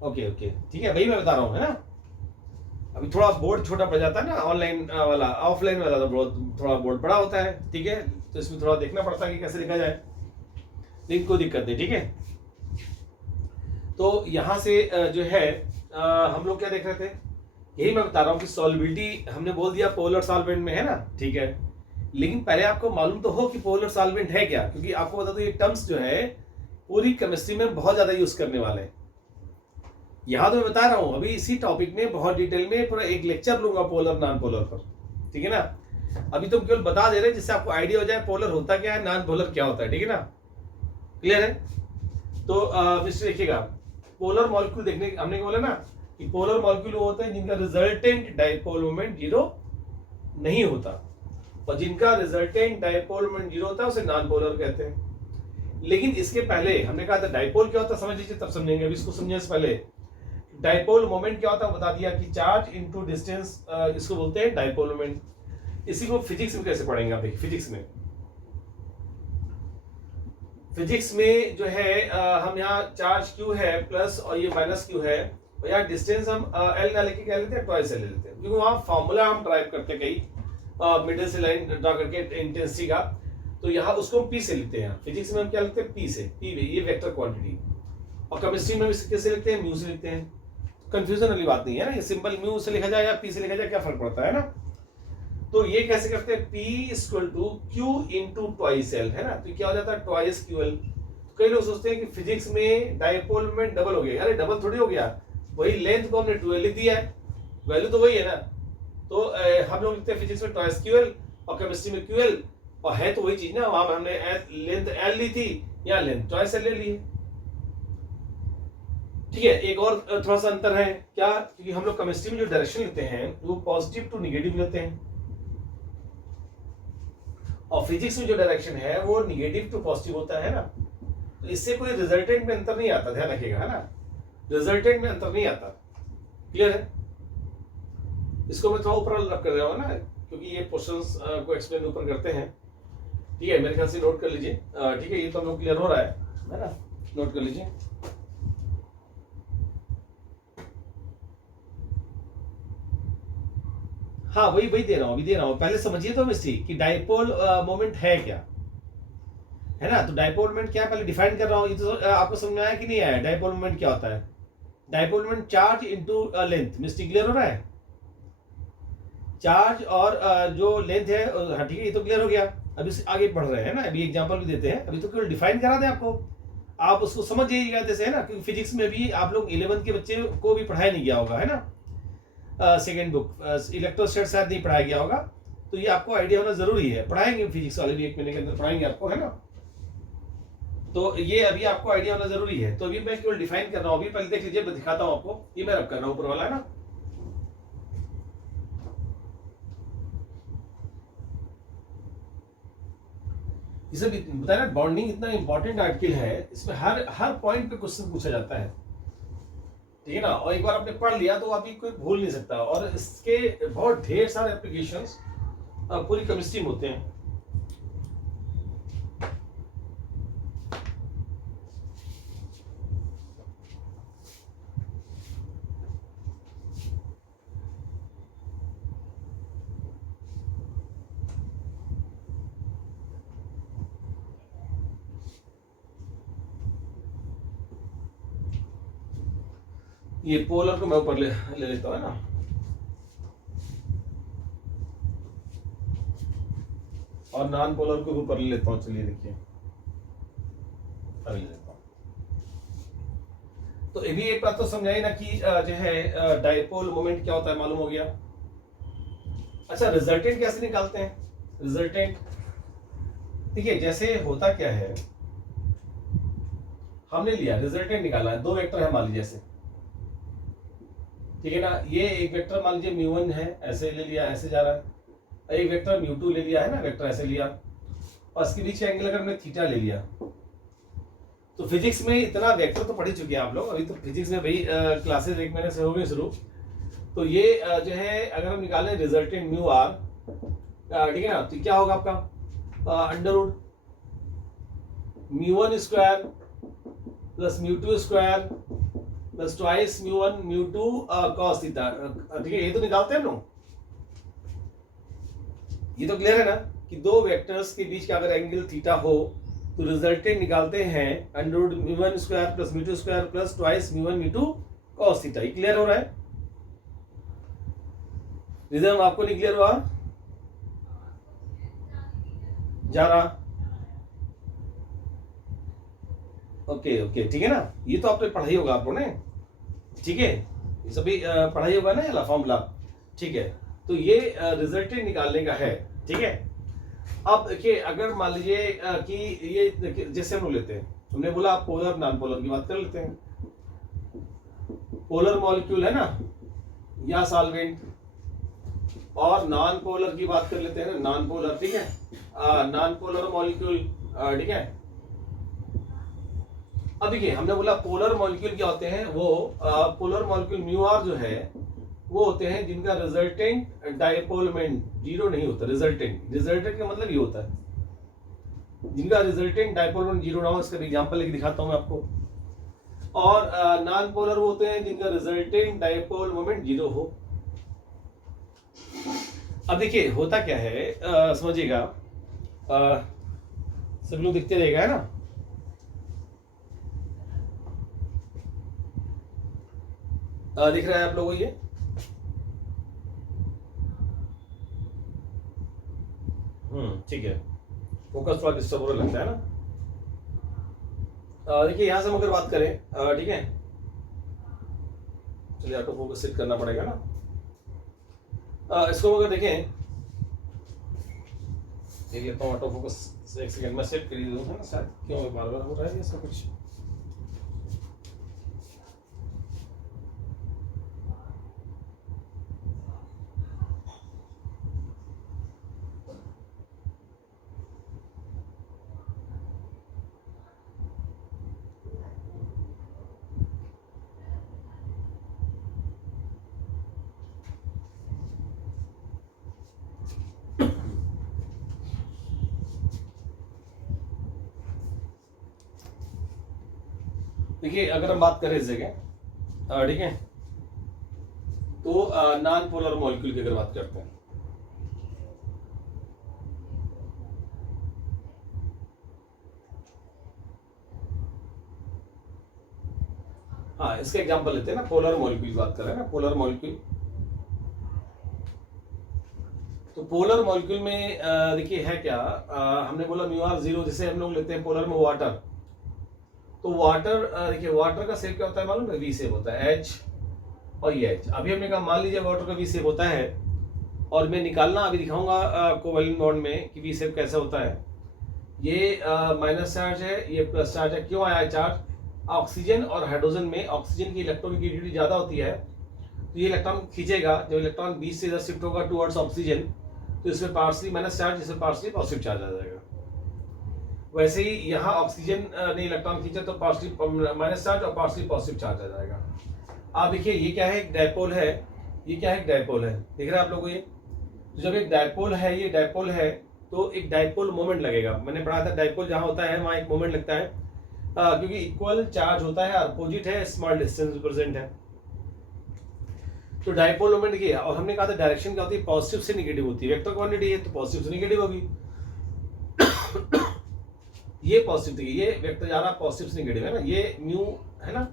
ओके ओके ठीक है, वही मैं बता रहा हूँ है ना। अभी थोड़ा बोर्ड छोटा पड़ जाता है ना, ऑनलाइन वाला, ऑफलाइन वाला तो थोड़ा बोर्ड बड़ा होता है। ठीक है, तो इसमें थोड़ा देखना पड़ता है कि कैसे लिखा जाए, लेकिन कोई दिक्कत नहीं। ठीक है, तो यहाँ से जो है हम लोग क्या देख रहे थे, यही मैं बता रहा हूँ कि सॉल्युबिलिटी हमने बोल दिया पोलर सॉल्वेंट में है ना। ठीक है, लेकिन पहले आपको मालूम तो हो कि पोलर सॉल्वेंट है क्या, क्योंकि आपको बता दो ये टर्म्स जो है पूरी केमिस्ट्री में बहुत ज्यादा यूज करने वाले हैं। यहाँ तो मैं बता रहा हूँ, अभी इसी टॉपिक में बहुत डिटेल में पूरा एक लेक्चर लूंगा पोलर नॉन पोलर पर। ठीक है ना, अभी तो केवल बता दे रहे हैं जिससे आपको आइडिया हो जाए पोलर होता क्या है, नॉन पोलर क्या होता है। ठीक है ना, क्लियर है? तो मिस्टर देखिएगा, पोलर मॉलिक्यूल देखने हमने बोला ना कि पोलर मॉलिक्यूल होते हैं जिनका रिजल्टेंट डाइपोल मोमेंट जीरो नहीं होता, और जिनका रिजल्टेंट डाइपोल मोमेंट जीरो होता है उसे नॉन पोलर कहते हैं। लेकिन इसके पहले हमने कहा था डाइपोल क्या होता है, समझ लीजिए तब समझेंगे। अभी इसको समझने से पहले डाइपोल मोमेंट क्या होता है बता दिया कि चार्ज इनटू डिस्टेंस, इसको बोलते हैं डाइपोल मोमेंट। इसी को फिजिक्स में कैसे पढ़ेंगे आप देखिए। फिजिक्स में जो है हम यहाँ चार्ज क्यू है प्लस और ये माइनस क्यू है, और यहाँ डिस्टेंस हम एल ना लेके क्या लेते हैं, ट्वाइस एल ले लेते हैं, क्योंकि वहाँ फॉर्मूला हम ड्राइव करते हैं कई मिडिल से लाइन ड्रा करके इंटेंसिटी का, तो यहाँ उसको हम पी से लेते हैं। फिजिक्स में हम क्या लेते हैं, पी से, पी ये वेक्टर क्वांटिटी, और केमिस्ट्री में कैसे लिखते हैं, म्यू से लिखते हैं। कंफ्यूजन वाली बात नहीं है ना, ये सिंपल म्यू से लिखा जाए या पी से लिखा जाए क्या फर्क पड़ता है ना। तो ये कैसे करते हैं, P equal to q into twice L है ना, तो क्या हो जाता है ट्वाइस क्यू एल। कई लोग सोचते हैं कि फिजिक्स में डाइपोल में डबल हो गया, अरे डबल थोड़ी हो गया, वही लेंथ को हमने 2l लिख दिया है, वैल्यू तो वही है ना। तो हम लोग लिखते हैं फिजिक्स में ट्वाइस क्यू एल और केमिस्ट्री में क्यू एल, और है तो वही चीज ना, वहां हमने लेंथ एल ली थी, या लेंथ ट्वाइस एल ले ली है। ठीक है, एक और थोड़ा सा अंतर है क्या, क्योंकि हम लोग केमिस्ट्री में जो डायरेक्शन लेते हैं वो पॉजिटिव टू निगेटिव लेते हैं, और फिजिक्स में जो डायरेक्शन है वो निगेटिव टू पॉजिटिव होता है ना, तो इससे कोई रिजल्टेंट में अंतर नहीं आता, ध्यान रखिएगा, है ना, रिजल्टेंट में अंतर नहीं आता। क्लियर है? इसको मैं थोड़ा ऊपर रख कर रहा हूँ ना, क्योंकि ये क्वेश्चंस को एक्सप्लेन ऊपर करते हैं। ठीक है, मेरे ख्याल से नोट कर लीजिए। ठीक है, ये तो हम लोग क्लियर हो रहा है ना, नोट कर लीजिए। हाँ, वही वही दे रहा हूँ, अभी दे रहा हूँ। पहले समझिए तो मिस्टी कि डाइपोल मोमेंट है क्या, है ना। तो डाइपोल मोमेंट क्या है पहले डिफाइन कर रहा हूँ। ये तो आपको समझ में आया कि नहीं आया? डाइपोल मोमेंट क्या होता है? Dipole moment charge into length. मिस्टी क्लियर हो रहा है? चार्ज और जो लेंथ है, हाँ ठीक है, ये तो क्लियर हो गया। अभी आगे बढ़ रहे हैं ना, अभी एग्जांपल भी देते हैं। अभी तो केवल डिफाइन करा दें आपको, आप उसको समझ जाइएगा जैसे, है ना, क्योंकि फिजिक्स में भी आप लोग 11th के बच्चे को भी पढ़ाया नहीं गया होगा, है ना। सेकेंड बुक इलेक्ट्रोस्टैट शायद नहीं पढ़ाया गया होगा, तो ये आपको आइडिया होना जरूरी है। पढ़ाएंगे फिजिक्स वाले भी 1 महीने के अंदर पढ़ाएंगे आपको, है ना। तो ये अभी आपको आइडिया होना जरूरी है। तो अभी मैं केवल डिफाइन कर रहा हूँ। अभी पहले देख लीजिए, मैं दिखाता हूँ आपको। ये मैं रब कर रहा हूँ ऊपर वाला, है ना। इसे भी बताया ना, बॉन्डिंग इतना इंपॉर्टेंट आर्टिकल है, इसमें हर हर पॉइंट पे क्वेश्चन पूछा जाता है, ठीक है ना। और एक बार आपने पढ़ लिया तो अभी कोई भूल नहीं सकता। और इसके बहुत ढेर सारे एप्लीकेशंस पूरी केमिस्ट्री में होते हैं। ये पोलर को मैं ऊपर ले लेता हूँ, है ना। और नॉन पोलर को ऊपर ले लेता हूँ। चलिए देखिए, अभी ले लेता हूँ। तो ये भी एक बात तो समझाई ना कि जो है डाइपोल मोमेंट क्या होता है, मालूम हो गया। अच्छा, रिजल्टेंट कैसे निकालते हैं? रिजल्टेंट देखिए, जैसे होता क्या है, हमने लिया रिजल्टेंट निकाला है। 2 वेक्टर है मान लीजिए ऐसे, ठीक है ना। ये एक वेक्टर मान लीजिए μ1 है, ऐसे ले लिया, ऐसे जा रहा है। एक वेक्टर μ2 ले लिया, है ना, वेक्टर ऐसे लिया। और इसके बीच का एंगल अगर मैं थीटा ले लिया, तो फिजिक्स में इतना वेक्टर तो पढ़ ही चुके हैं आप लोग। अभी तो फिजिक्स में भाई क्लासेस 1 महीने से हो गई शुरू। तो ये जो है अगर हम निकालें रिजल्टेंट म्यू आर, ठीक है ना, तो क्या होगा आपका under root μ1 square plus μ2 square plus twice μ1 μ2 cos theta. ठीक है, ये तो निकालते हैं हम लोग। ये तो क्लियर है ना कि 2 वेक्टर्स के बीच का अगर एंगल थीटा हो तो रिजल्टेंट निकालते हैं under root μ1 square plus μ2 square plus twice μ1 μ2 cos theta. ये क्लियर हो रहा है? रीजन आपको नहीं क्लियर हुआ? जा रहा? ओके ओके, ठीक है ना। ये तो आपने पढ़ाई होगा आपको ने, ठीक है, ये सभी पढ़ाई होगा ना फॉर्मूला, ठीक है। तो ये रिजल्टेंट निकालने का है, ठीक है। अब देखिए, अगर मान लीजिए कि ये जैसे हम लोग लेते हैं, हमने बोला आप पोलर नॉन पोलर की बात कर लेते हैं। पोलर मॉलिक्यूल है ना, या सॉल्वेंट, और नॉन पोलर की बात कर लेते हैं ना, नॉन पोलर, ठीक है, नॉन पोलर मॉलिक्यूल, ठीक है। अब देखिए, हमने बोला पोलर मॉलिक्यूल क्या होते हैं, वो पोलर मॉलिक्यूल म्यू आर जो है वो होते हैं जिनका रिजल्टेंट डाइपोल मोमेंट जीरो नहीं होता। रिजल्टेंट का मतलब ये होता है जिनका रिजल्टेंट डाइपोल मोमेंट जीरो ना हो। इसका एग्जांपल लेके दिखाता हूं मैं आपको। और नॉन पोलर वो होते हैं जिनका रिजल्टेंट डाइपोल मोमेंट जीरो हो। अब देखिए होता क्या है, समझिएगा, सब लोग दिखते रहेगा, है ना। दिख रहा है आप लोगों को ये? ठीक है, फोकस थोड़ा डिस्टर्ब हो रहा लगता है ना। देखिए यहां से हम अगर बात करें, ठीक है, चलिए ऑटो फोकस सेट करना पड़ेगा ना। इसको अगर देखें, देख लेता हूँ ऑटो फोकस, एक सेकंड में सेट कर दूँ, है ना। शायद क्यों बार बार हो रहा है ऐसा कुछ। देखिए अगर हम बात करें इस जगह, ठीक है, तो नॉन पोलर मॉलिक्यूल की अगर बात करते हैं, हाँ इसका एग्जांपल लेते हैं ना, पोलर मॉलिक्यूल की बात कर रहे हैं ना, पोलर मॉलिक्यूल। तो पोलर मॉलिक्यूल में देखिए है क्या, हमने बोला म्यू आर 0, जैसे हम लोग लेते हैं पोलर में वाटर, तो वाटर देखिए वाटर का शेप क्या होता है मालूम है, वी शेप होता है, एच और ये एच। अभी हमने कहा मान लीजिए वाटर का वी शेप होता है, और मैं निकालना अभी दिखाऊंगा कोवैलेंट बॉन्ड में कि वी शेप कैसा होता है। ये माइनस चार्ज है, ये प्लस चार्ज है, क्यों आया है चार्ज, ऑक्सीजन और हाइड्रोजन में ऑक्सीजन की इलेक्ट्रॉनिक ज्यादा होती है, तो ये इलेक्ट्रॉन खींचेगा, जब इलेक्ट्रॉन 20 से इधर शिफ्ट होगा टुवर्ड्स ऑक्सीजन, तो इसमें पार्शली माइनस चार्ज, इसमें पार्शली पॉजिटिव चार्ज आ जाएगा। वैसे ही यहाँ ऑक्सीजन ने इलेक्ट्रॉन खींचा तो पार्शली माइनस चार्ज और पार्शली पॉजिटिव चार्ज आ जाएगा। आप देखिए ये क्या है, एक डायपोल है, ये क्या है, एक डायपोल है, दिख रहा है आप लोगों को ये, तो जब एक डायपोल है, ये डायपोल है, तो एक डायपोल मोमेंट लगेगा। मैंने पढ़ा था डायपोल जहाँ होता है वहाँ एक मोमेंट लगता है, क्योंकि इक्वल चार्ज होता है, अपोजिट है, स्मॉल डिस्टेंस प्रेजेंट है, तो डायपोल मोमेंट किया। और हमने कहा था डायरेक्शन क्या होती है, पॉजिटिव से निगेटिव होती है, वेक्टर क्वांटिटी है तो पॉजिटिव से निगेटिव होगी। ये पॉजिटिव थी, ये वेक्टर जा रहा पॉजिटिव से निगेटिव है ना, ये म्यू है ना,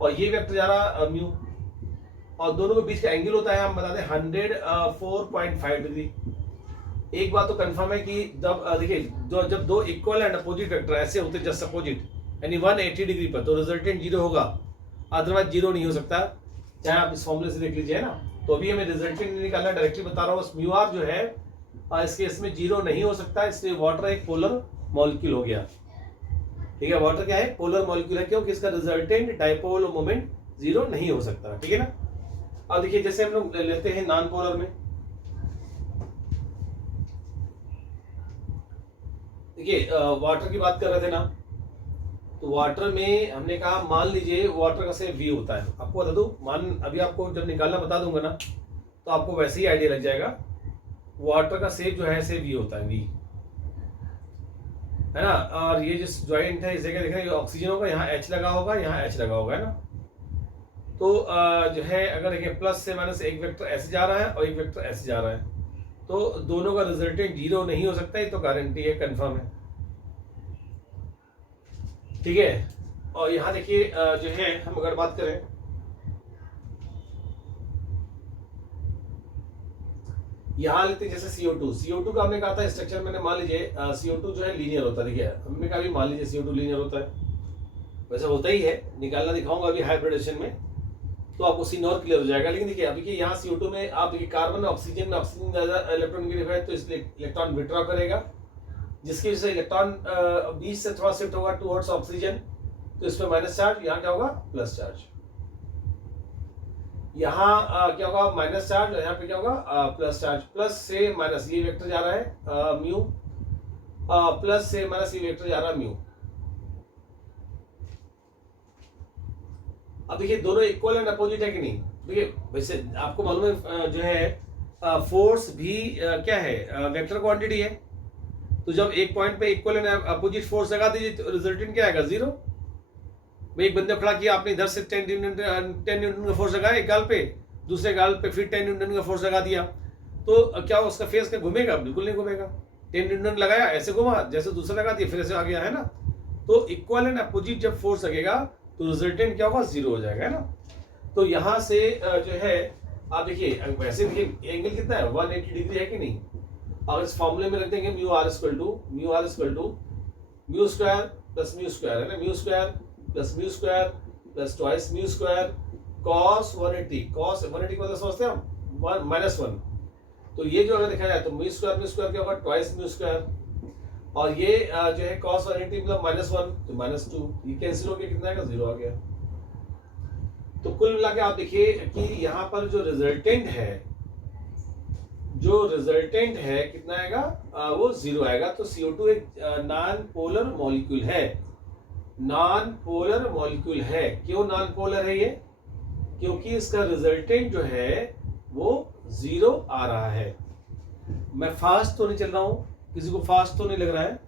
और ये वेक्टर जा रहा म्यू, और दोनों के बीच का एंगल होता है, हम बता दें 104.5 डिग्री। एक बात तो कंफर्म है कि जब देखिए जब दो इक्वल एंड अपोजिट वेक्टर ऐसे होते जस्ट अपोजिट, यानी 180 डिग्री पर, तो रिजल्टेंट 0 होगा, अदरवाइज 0 नहीं हो सकता, चाहे आप इस फॉर्मूले से देख लीजिए है ना। तो अभी हमें रिजल्टेंट नहीं निकालना, डायरेक्टली बता रहा हूँ, म्यू आर जो है इस केस में 0 नहीं हो सकता, इसलिए वाटर एक पोलर मॉलिक्यूल हो गया। ठीक है, वाटर क्या है, पोलर मॉलिक्यूल है, क्योंकि इसका रिजल्टेंट डायपोल मोमेंट 0 नहीं हो सकता। ठीक है ना। अब देखिए जैसे हम लोग लेते हैं नॉन पोलर में, देखिए वाटर की बात कर रहे थे ना, तो वाटर में हमने कहा मान लीजिए वाटर का शेप वी होता है, आपको बता दूं, अभी आपको जब निकालना बता दूंगा ना, तो आपको वैसे ही आइडिया लग जाएगा। वाटर का शेप जो है से वी होता है, वी है ना, और ये जिस ज्वाइंट है इस जगह देख रहे हैं, ऑक्सीजन होगा, यहाँ एच लगा होगा, यहाँ एच लगा होगा, है ना। तो जो है अगर देखिए प्लस से माइनस एक वेक्टर ऐसे जा रहा है और एक वेक्टर ऐसे जा रहा है, तो दोनों का रिजल्टेंट 0 नहीं हो सकता, ये तो गारंटी है, कंफर्म है। ठीक है, और यहाँ देखिए जो है हम अगर बात करें, यहाँ लेते हैं जैसे CO2 का हमने कहा था स्ट्रक्चर, मैंने मान लीजिए CO2 जो है लीनियर होता है, देखिए हमने कहा भी मान लीजिए CO2 लीनियर होता है, वैसे होता ही है, निकालना दिखाऊंगा अभी हाइब्रिडेशन में, तो आपको सीन और क्लियर हो जाएगा। लेकिन देखिए अभी यहाँ CO2 में आप देखिए कार्बन ऑक्सीजन ज्यादा इलेक्ट्रॉन नेगेटिव है, तो इसलिए इलेक्ट्रॉन विड्रॉ करेगा, जिसकी वजह से इलेक्ट्रॉन 20 से थोड़ा शिफ्ट होगा टुवर्ड्स ऑक्सीजन, तो इसमें माइनस चार्ज, यहाँ क्या होगा प्लस चार्ज, यहाँ क्या होगा माइनस चार्ज, यहाँ पे क्या होगा प्लस चार्ज। प्लस से माइनस ये वेक्टर जा रहा है म्यू, प्लस से माइनस ये वेक्टर जा रहा है म्यू। अब देखिए दोनों इक्वल एंड अपोजिट है कि नहीं, देखिए वैसे आपको मालूम है जो है फोर्स भी क्या है, वेक्टर क्वांटिटी है, तो जब एक पॉइंट पे इक्वल एंड अपोजिट फोर्स लगा दीजिए तो रिजल्टेंट क्या आएगा 0। एक बंदे खड़ा किया आपने, इधर से 10 न्यूटन का फोर्स लगाया एक गाल पे, दूसरे गाल पे फिर 10 न्यूटन का फोर्स लगा दिया, तो क्या उसका फेस क्या घूमेगा, बिल्कुल नहीं घूमेगा। 10 न्यूटन लगाया ऐसे घुमा, जैसे दूसरा लगा दिया फिर ऐसे आ गया, है ना। तो इक्वल एंड अपोजिट जब फोर्स लगेगा तो रिजल्टेंट क्या होगा 0 हो जाएगा, है ना। तो यहाँ से जो है आप देखिए वैसे देखिए एंगल कितना है 180 डिग्री है कि नहीं। और इस फॉर्मूले में रख देंगे mu R equal to mu square plus mu square, है ना, mu square plus mu square plus twice mu square cos 180, cos 180 को समझते हैं हम -1, तो ये जो अगर देखा जाए तो म्यू स्क्वायर क्या होगा ट्वाइस म्यू स्क्वायर, और ये जो है cos 180 मतलब -1 तो -2, ये कैंसिल हो गया, कितना आएगा 0 आ गया। तो कुल मिला के आप देखिए कि यहाँ पर जो रिजल्टेंट है कितना आएगा, वो 0 आएगा। तो CO2 एक नॉन पोलर मॉलिक्यूल है, नॉन पोलर मॉलिक्यूल है। क्यों नॉन पोलर है ये, क्योंकि इसका रिजल्टेंट जो है वो 0 आ रहा है। मैं फास्ट तो नहीं चल रहा हूं, किसी को फास्ट तो नहीं लग रहा है,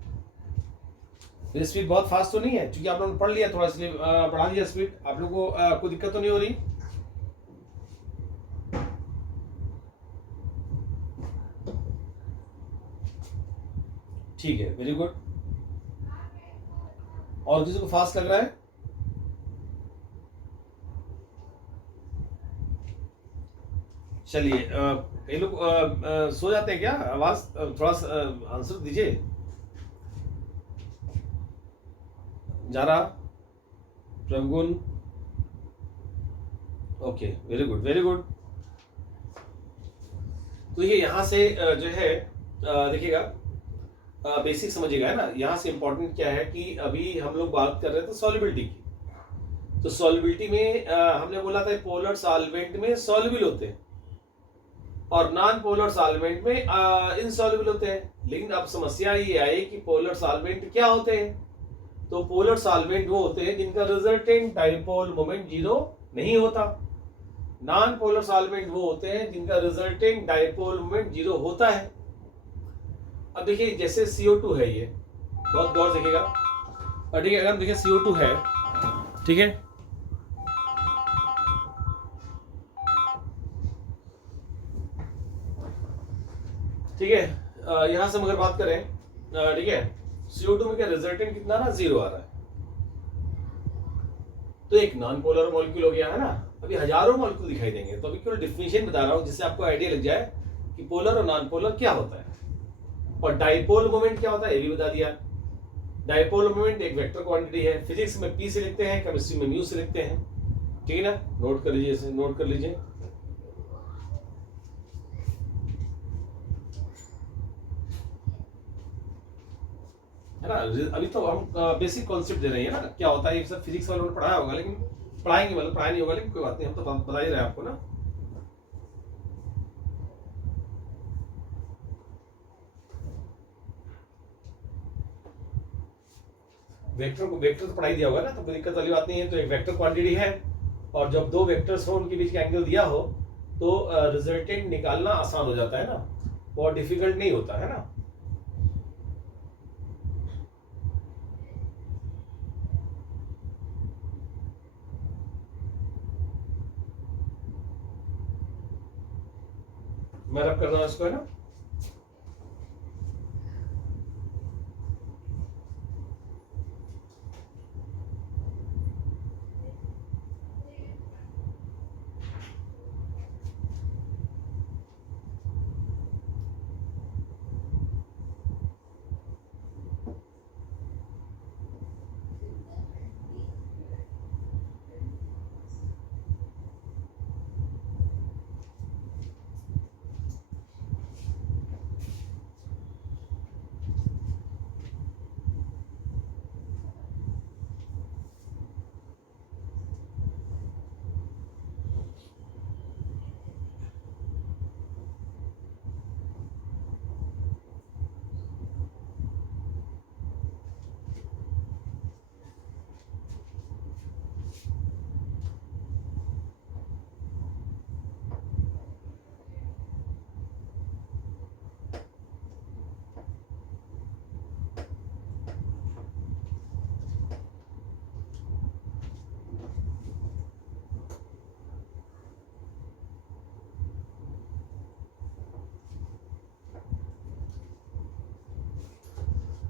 ये स्पीड बहुत फास्ट तो नहीं है, क्योंकि आप लोगों ने पढ़ लिया थोड़ा, इसलिए बढ़ा दिया स्पीड। आप लोगों को कोई दिक्कत तो नहीं हो रही? ठीक है, वेरी गुड। और किसी को फास्ट लग रहा है? चलिए, कई लोग सो जाते हैं क्या? आवाज थोड़ा सा आंसर दीजिए। जारा, प्रभुगुण, okay, very good very good. तो ये यहाँ से जो है देखिएगा, बेसिक समझिएगा, है ना। यहाँ से इंपॉर्टेंट क्या है कि अभी हम लोग बात कर रहे थे सॉल्युबिलिटी की। तो सॉल्युबिलिटी में हमने बोला था पोलर सॉल्वेंट में सॉल्युबल होते हैं और नॉन पोलर सॉल्वेंट में इनसॉल्युबल होते हैं। लेकिन अब समस्या ये आई कि पोलर सॉल्वेंट क्या होते हैं? तो पोलर सॉल्वेंट वो होते हैं जिनका रिजल्टेंट डाइपोल मोमेंट जीरो नहीं होता। नॉन पोलर सॉल्वेंट वो होते हैं जिनका रिजल्टेंट डाइपोल मोमेंट जीरो होता है। अब देखिए, जैसे CO2 है, ये बहुत गौर देखिएगा, और ठीक है, अगर हम देखिए CO2 है, ठीक है, ठीक है, यहां से हम अगर बात करें, ठीक है, CO2 में क्या रिजल्टेंट कितना ना, जीरो आ रहा है। तो एक नॉन पोलर मॉलिक्यूल हो गया, है ना। अभी हजारों मॉलिक्यूल दिखाई देंगे, तो अभी केवल डिफिनेशन बता रहा हूं जिससे आपको आइडिया लग जाए कि पोलर और नॉन पोलर क्या होता है। और डाइपोल मोमेंट क्या होता है ये भी बता दिया। डाइपोल मोमेंट एक वेक्टर क्वांटिटी है, फिजिक्स में P से लिखते हैं, केमिस्ट्री में म्यू से लिखते हैं, ठीक है ना। नोट कर लीजिए, इसे नोट कर लीजिए, है ना। अभी तो हम बेसिक कॉन्सेप्ट दे रहे हैं ना, क्या होता है ये सब फिजिक्स वालों ने पढ़ाया होगा, लेकिन पढ़ाएंगे, मतलब पढ़ाया नहीं होगा, लेकिन कोई बात नहीं, हम तो बता ही रहे हैं आपको ना। वेक्टर को वेक्टर तो पढ़ाई दिया होगा ना, तो कोई दिक्कत वाली बात नहीं है। तो एक वेक्टर क्वांटिटी है, और जब दो वेक्टर्स हो उनके बीच का एंगल दिया हो तो रिजल्टेंट निकालना आसान हो जाता है ना, बहुत डिफिकल्ट नहीं होता है ना। मैं रब कर रहा हूं इसको, है ना।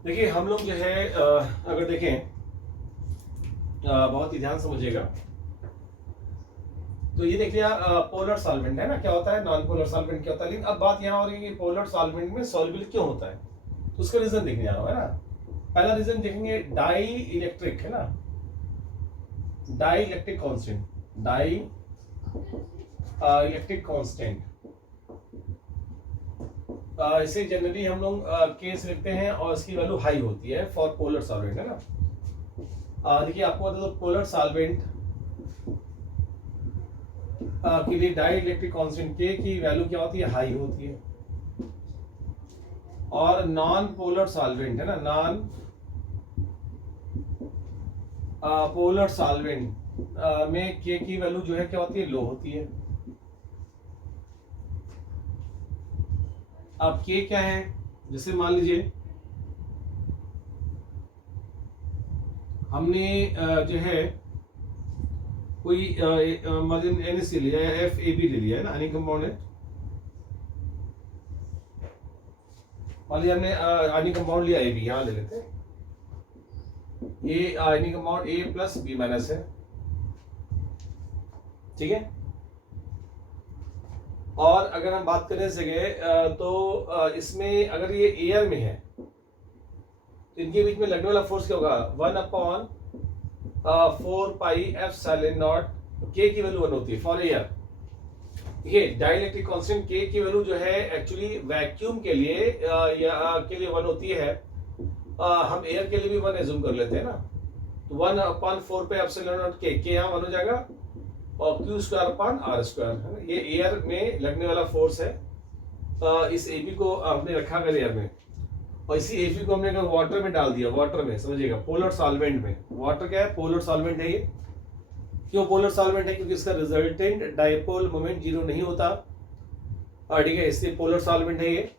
देखिए, हम लोग जो है अगर देखें, बहुत ही ध्यान समझिएगा। तो ये देखिए, पोलर सॉल्वेंट है ना, क्या होता है, नॉन पोलर सॉल्वेंट क्या होता है। लेकिन अब बात यहाँ हो रही है कि पोलर सॉल्वेंट में सॉल्युबल क्यों होता है, तो उसका रीजन देखने जा रहा हूं, है ना। पहला रीजन देखेंगे, डाई इलेक्ट्रिक, है ना, dielectric constant, dielectric constant. इसे जनरली हम लोग केस लिखते हैं और इसकी वैल्यू हाई होती है फॉर पोलर सॉल्वेंट, है ना। देखिए, आपको बता दो, पोलर सॉल्वेंट के लिए डाई इलेक्ट्रिक कांस्टेंट के की वैल्यू क्या होती है, हाई होती है। और नॉन पोलर सॉल्वेंट, है ना, नॉन पोलर सॉल्वेंट में के की वैल्यू जो है क्या होती है, लो होती है। अब के क्या है, जैसे मान लीजिए हमने जो है कोई NaC लिया है, FAB ले लिया है ना, आयनिक कंपाउंड है। मान लिया हमने आयनिक कंपाउंड लिया AB, यहाँ ले लेते हैं। ये आयनिक कंपाउंड A+B- है, ठीक है। और अगर हम बात करें जगह तो इसमें अगर ये एयर में है तो इनके बीच में लगने वाला फोर्स क्या होगा, 1/4πε0। K की वैल्यू 1 होती है फॉर एयर। ये डाइलेक्ट्रिक कांस्टेंट K की वैल्यू जो है एक्चुअली वैक्यूम के लिए के लिए 1 होती है। हम एयर के लिए भी 1 एज्यूम कर लेते हैं ना, तो 1/4πε0 K यहाँ 1 हो जाएगा और Q²/R² है ना। ये एयर में लगने वाला फोर्स है। इस AB को हमने रखा अगर एयर में, और इसी AB को हमने अगर वाटर में डाल दिया, वाटर में समझिएगा पोलर सॉल्वेंट में। वाटर क्या है, पोलर सॉल्वेंट है ये। क्यों पोलर सॉल्वेंट है, क्योंकि इसका रिजल्टेंट डायपोल मोमेंट 0 नहीं होता, ठीक है, इसलिए पोलर सॉल्वेंट है ये।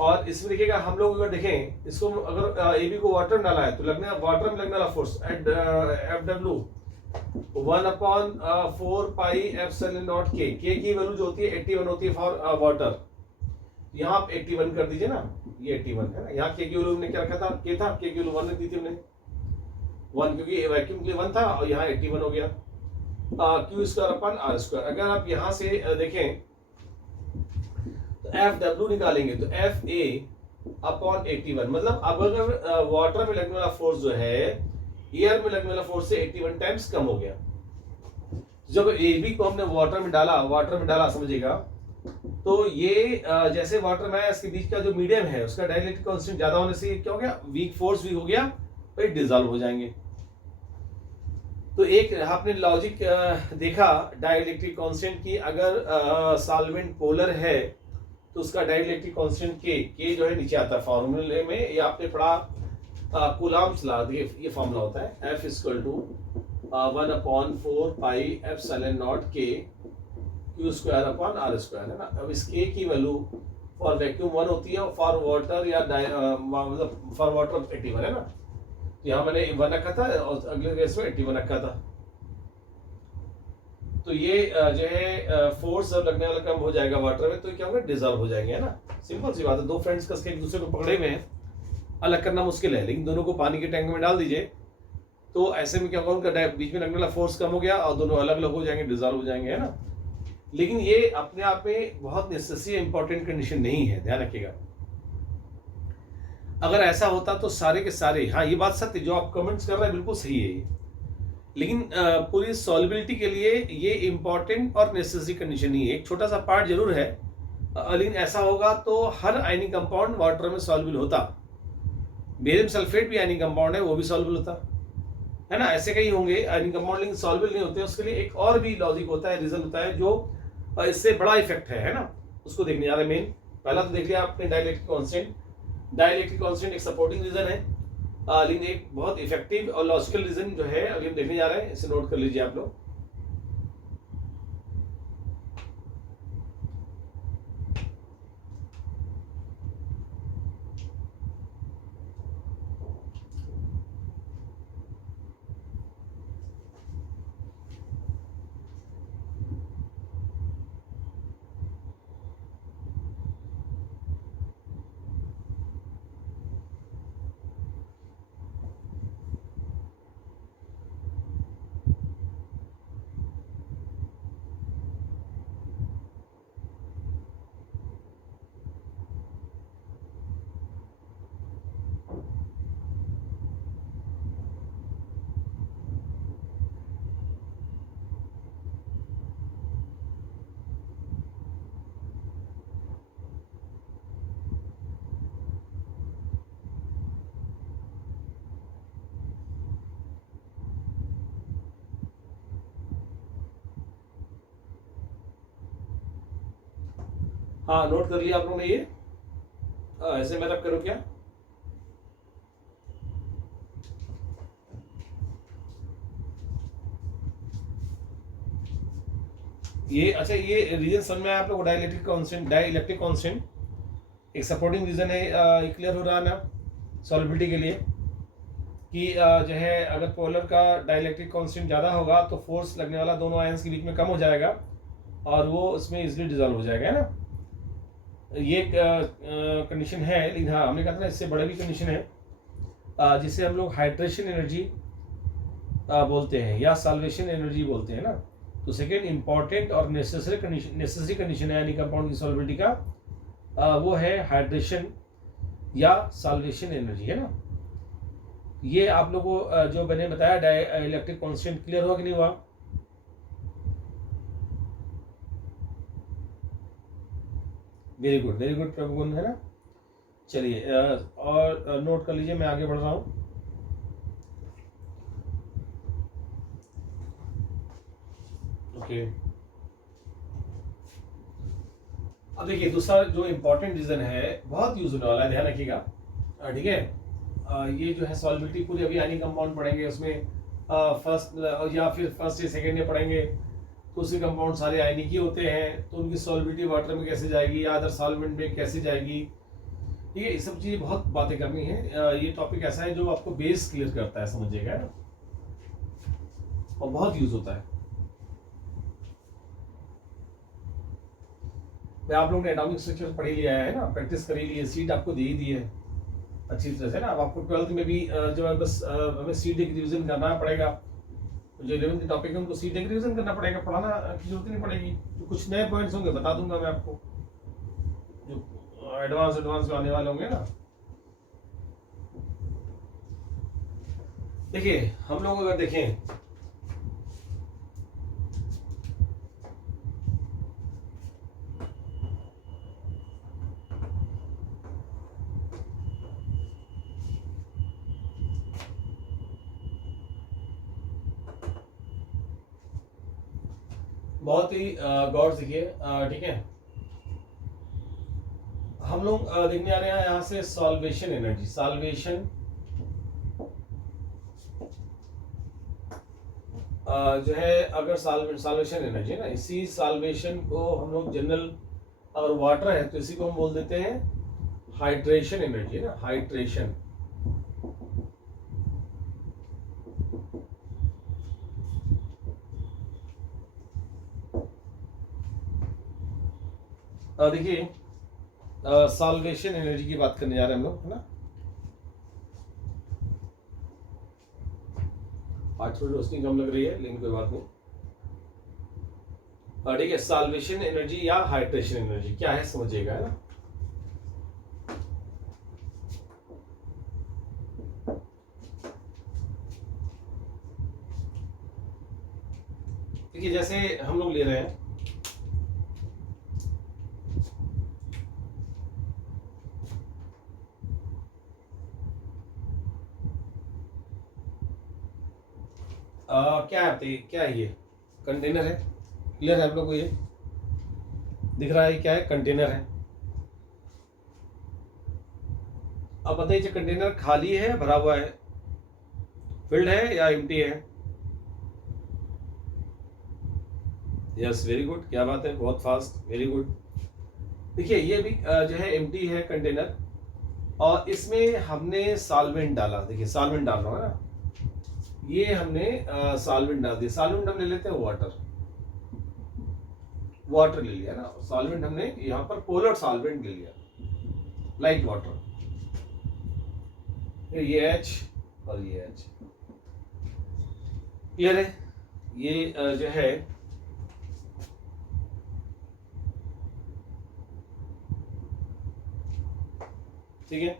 और इसमें देखिएगा हम लोग अगर देखें इसको, अगर AB को वाटर में डाला है तो वाटर में लगने वाला फोर्स FW 1/4πε0 K की वैल्यू जो होती है 81 होती है फॉर वाटर। यहाँ आप 81 कर दीजिए ना, ये 81 है ना। यहाँ K की वैल्यू हमने क्या रखा था, K था, K की वैल्यू 1 दी थी हमने 1, क्योंकि वैक्यूम के लिए 1 था, और यहाँ 81 हो गया Q²/R²। अगर आप यहाँ से देखें तो FW निकालेंगे तो FA/81, मतलब अब अगर वाटर में लगने वाला फोर्स जो है एयर में लगने वाला फोर्स से 81 टाइम्स कम हो गया। जब AB को हमने वाटर में डाला समझिएगा, तो ये जैसे वाटर में इसके बीच का जो मीडियम है उसका डाइलेक्ट्रिक कांस्टेंट ज्यादा होने से क्या हो गया, वीक फोर्स भी हो गया, और डिसॉल्व हो जाएंगे। तो एक आपने लॉजिक देखा डाइलेक्ट्रिक कांस्टेंट की, अगर सॉल्वेंट पोलर है तो उसका डाइलेक्ट्रिक कांस्टेंट K जो है नीचे आता है फॉर्मूले में, ये आपने पढ़ा कूलम्ब्स लॉ। ये फॉर्मूला होता है F = 1/4πε0 K Q²/R² है ना। अब इस K की वैल्यू फॉर वैक्यूम 1 होती है, फॉर वाटर या मतलब फॉर वाटर 81 है ना। तो यहाँ मैंने 1 रखा था और अगले केस में 81 रखा था। तो ये जो है फोर्स जब लगने वाला कम हो जाएगा वाटर में तो क्या होगा, डिसॉल्व हो जाएंगे, है ना। सिंपल सी बात है, दो फ्रेंड्स कस के एक दूसरे को पकड़े हुए हैं, अलग करना मुश्किल है, लेकिन दोनों को पानी के टैंक में डाल दीजिए तो ऐसे में क्या होगा, उनका बीच में लगने वाला फोर्स कम हो गया और दोनों अलग अलग हो जाएंगे, डिसॉल्व हो जाएंगे, है ना। लेकिन ये अपने आप में बहुत नेसेसरी इंपॉर्टेंट कंडीशन नहीं है, ध्यान रखिएगा। अगर ऐसा होता तो सारे के सारे, हाँ ये बात सत्य, जो आप कमेंट्स कर रहे हैं बिल्कुल सही है ये, लेकिन पूरी सॉल्युबिलिटी के लिए ये इंपॉर्टेंट और नेसेसरी कंडीशन नहीं है। एक छोटा सा पार्ट जरूर है, लेकिन ऐसा होगा तो हर आयनिक कंपाउंड वाटर में सॉल्युबल होता। बेरियम सल्फेट भी आयनिक कंपाउंड है, वो भी सॉल्युबल होता है ना। ऐसे कई होंगे आयनिक कंपाउंड लेकिन सॉल्युबल नहीं होते, उसके लिए एक और भी लॉजिक होता है, रीजन होता है, जो इससे बड़ा इफेक्ट है ना, उसको देखने जा रहे हैं। मेन पहला तो देख लिया आपने डाइलेक्ट्रिक कांस्टेंट। डाइलेक्ट्रिक कांस्टेंट एक सपोर्टिंग रीजन है, लेकिन एक बहुत इफेक्टिव और लॉजिकल रीजन जो है अभी हम देखने जा रहे हैं, इसे नोट कर लीजिए आप लोग। हाँ नोट कर लिया आप लोगों ने ये, ऐसे मैं रब करो क्या, ये अच्छा ये रीजन समझ में आया आप लोग। डाइलेक्ट्रिक कांस्टेंट एक सपोर्टिंग रीजन है, क्लियर हो रहा है ना सॉल्युबिलिटी के लिए। कि जो है अगर पोलर का डाइलेक्ट्रिक कांस्टेंट ज़्यादा होगा तो फोर्स लगने वाला दोनों आयंस के बीच में कम हो जाएगा और वो उसमें इजीली डिजॉल्व हो जाएगा, है ना। ये कंडीशन है, लेकिन हाँ हमने कहा था ना इससे बड़ा भी कंडीशन है जिसे हम लोग हाइड्रेशन एनर्जी बोलते हैं या साल्वेशन एनर्जी बोलते हैं ना। तो सेकेंड इंपॉर्टेंट और नेसेसरी कंडीशन है यानी कंपाउंड की सॉल्बिलिटी का वो है हाइड्रेशन या साल्वेशन एनर्जी, है ना। ये आप लोगों को जो मैंने बताया इलेक्ट्रिक कांस्टेंट क्लियर हुआ कि नहीं हुआ? वेरी गुड प्रभुगुण, है ना। चलिए और नोट कर लीजिए, मैं आगे बढ़ रहा हूँ। ओके, अब देखिए दूसरा जो इम्पोर्टेंट रीजन है, बहुत यूज होने वाला है, ध्यान रखिएगा, ठीक है। ये जो है सॉल्बिलिटी पूरी अभी आयनिक कंपाउंड पढ़ेंगे, उसमें फर्स्ट या फिर फर्स्ट या सेकेंड ईयर पढ़ेंगे तो उसके कंपाउंड सारे आयनिक ही होते हैं, तो उनकी सॉल्बिलिटी वाटर में कैसे जाएगी या अदर सॉल्वेंट में कैसे जाएगी, ठीक है। ये सब चीज़ें बहुत बातें करनी है। ये टॉपिक ऐसा है जो आपको बेस क्लियर करता है, समझिएगा ना, और बहुत यूज होता है। आप लोगों ने एटॉमिक स्ट्रक्चर पढ़ ही लिया है ना, प्रैक्टिस कर ही ली है, सीट आपको दे ही दी है अच्छी तरह से ना। अब आपको 12th में भी जो है बस हमें सीट एक रिविजन करना पड़ेगा, जो 11th टॉपिक है उनको सीट एक रिविजन करना पड़ेगा, पढ़ाना की जरूरत नहीं पड़ेगी। तो कुछ नए पॉइंट्स होंगे बता दूंगा मैं आपको, जो एडवांस जो आने वाले होंगे ना। देखिए हम लोग अगर देखें बहुत ही गौर से देखिए, ठीक है। हम लोग देखने आ रहे हैं यहाँ से सॉल्वेशन एनर्जी, सॉल्वेशन जो है अगर सॉल्वेशन एनर्जी है ना, इसी सॉल्वेशन को हम लोग जनरल अगर वाटर है तो इसी को हम बोल देते हैं हाइड्रेशन एनर्जी, है ना, हाइड्रेशन। देखिए सॉल्वेशन एनर्जी की बात करने जा रहे हैं हम लोग, है ना। आज थोड़ी रोशनी कम लग रही है लेकिन कोई बात नहीं, ठीक है। सॉल्वेशन एनर्जी या हाइड्रेशन एनर्जी क्या है समझिएगा, है ना। देखिए जैसे हम लोग ले रहे हैं क्या है, क्या है ये कंटेनर है, क्लियर है आप लोग को, ये दिख रहा है क्या है, कंटेनर है। अब बताइए कंटेनर खाली है भरा हुआ है, फिल्ड है या एम्प्टी है? यस वेरी गुड, क्या बात है, बहुत फास्ट, वेरी गुड। देखिए ये भी जो है एम्प्टी है कंटेनर और इसमें हमने सॉल्वेंट डाला, देखिए सॉल्वेंट डाल रहा है ना, ये हमने सॉल्वेंट डाल दिया। सॉल्वेंट हम ले लेते हैं वाटर ले लिया ना, सॉल्वेंट हमने यहाँ पर पोलर सॉल्वेंट ले लिया, लाइक वाटर, ये H और ये H, क्लियर है। ये जो है ठीक है,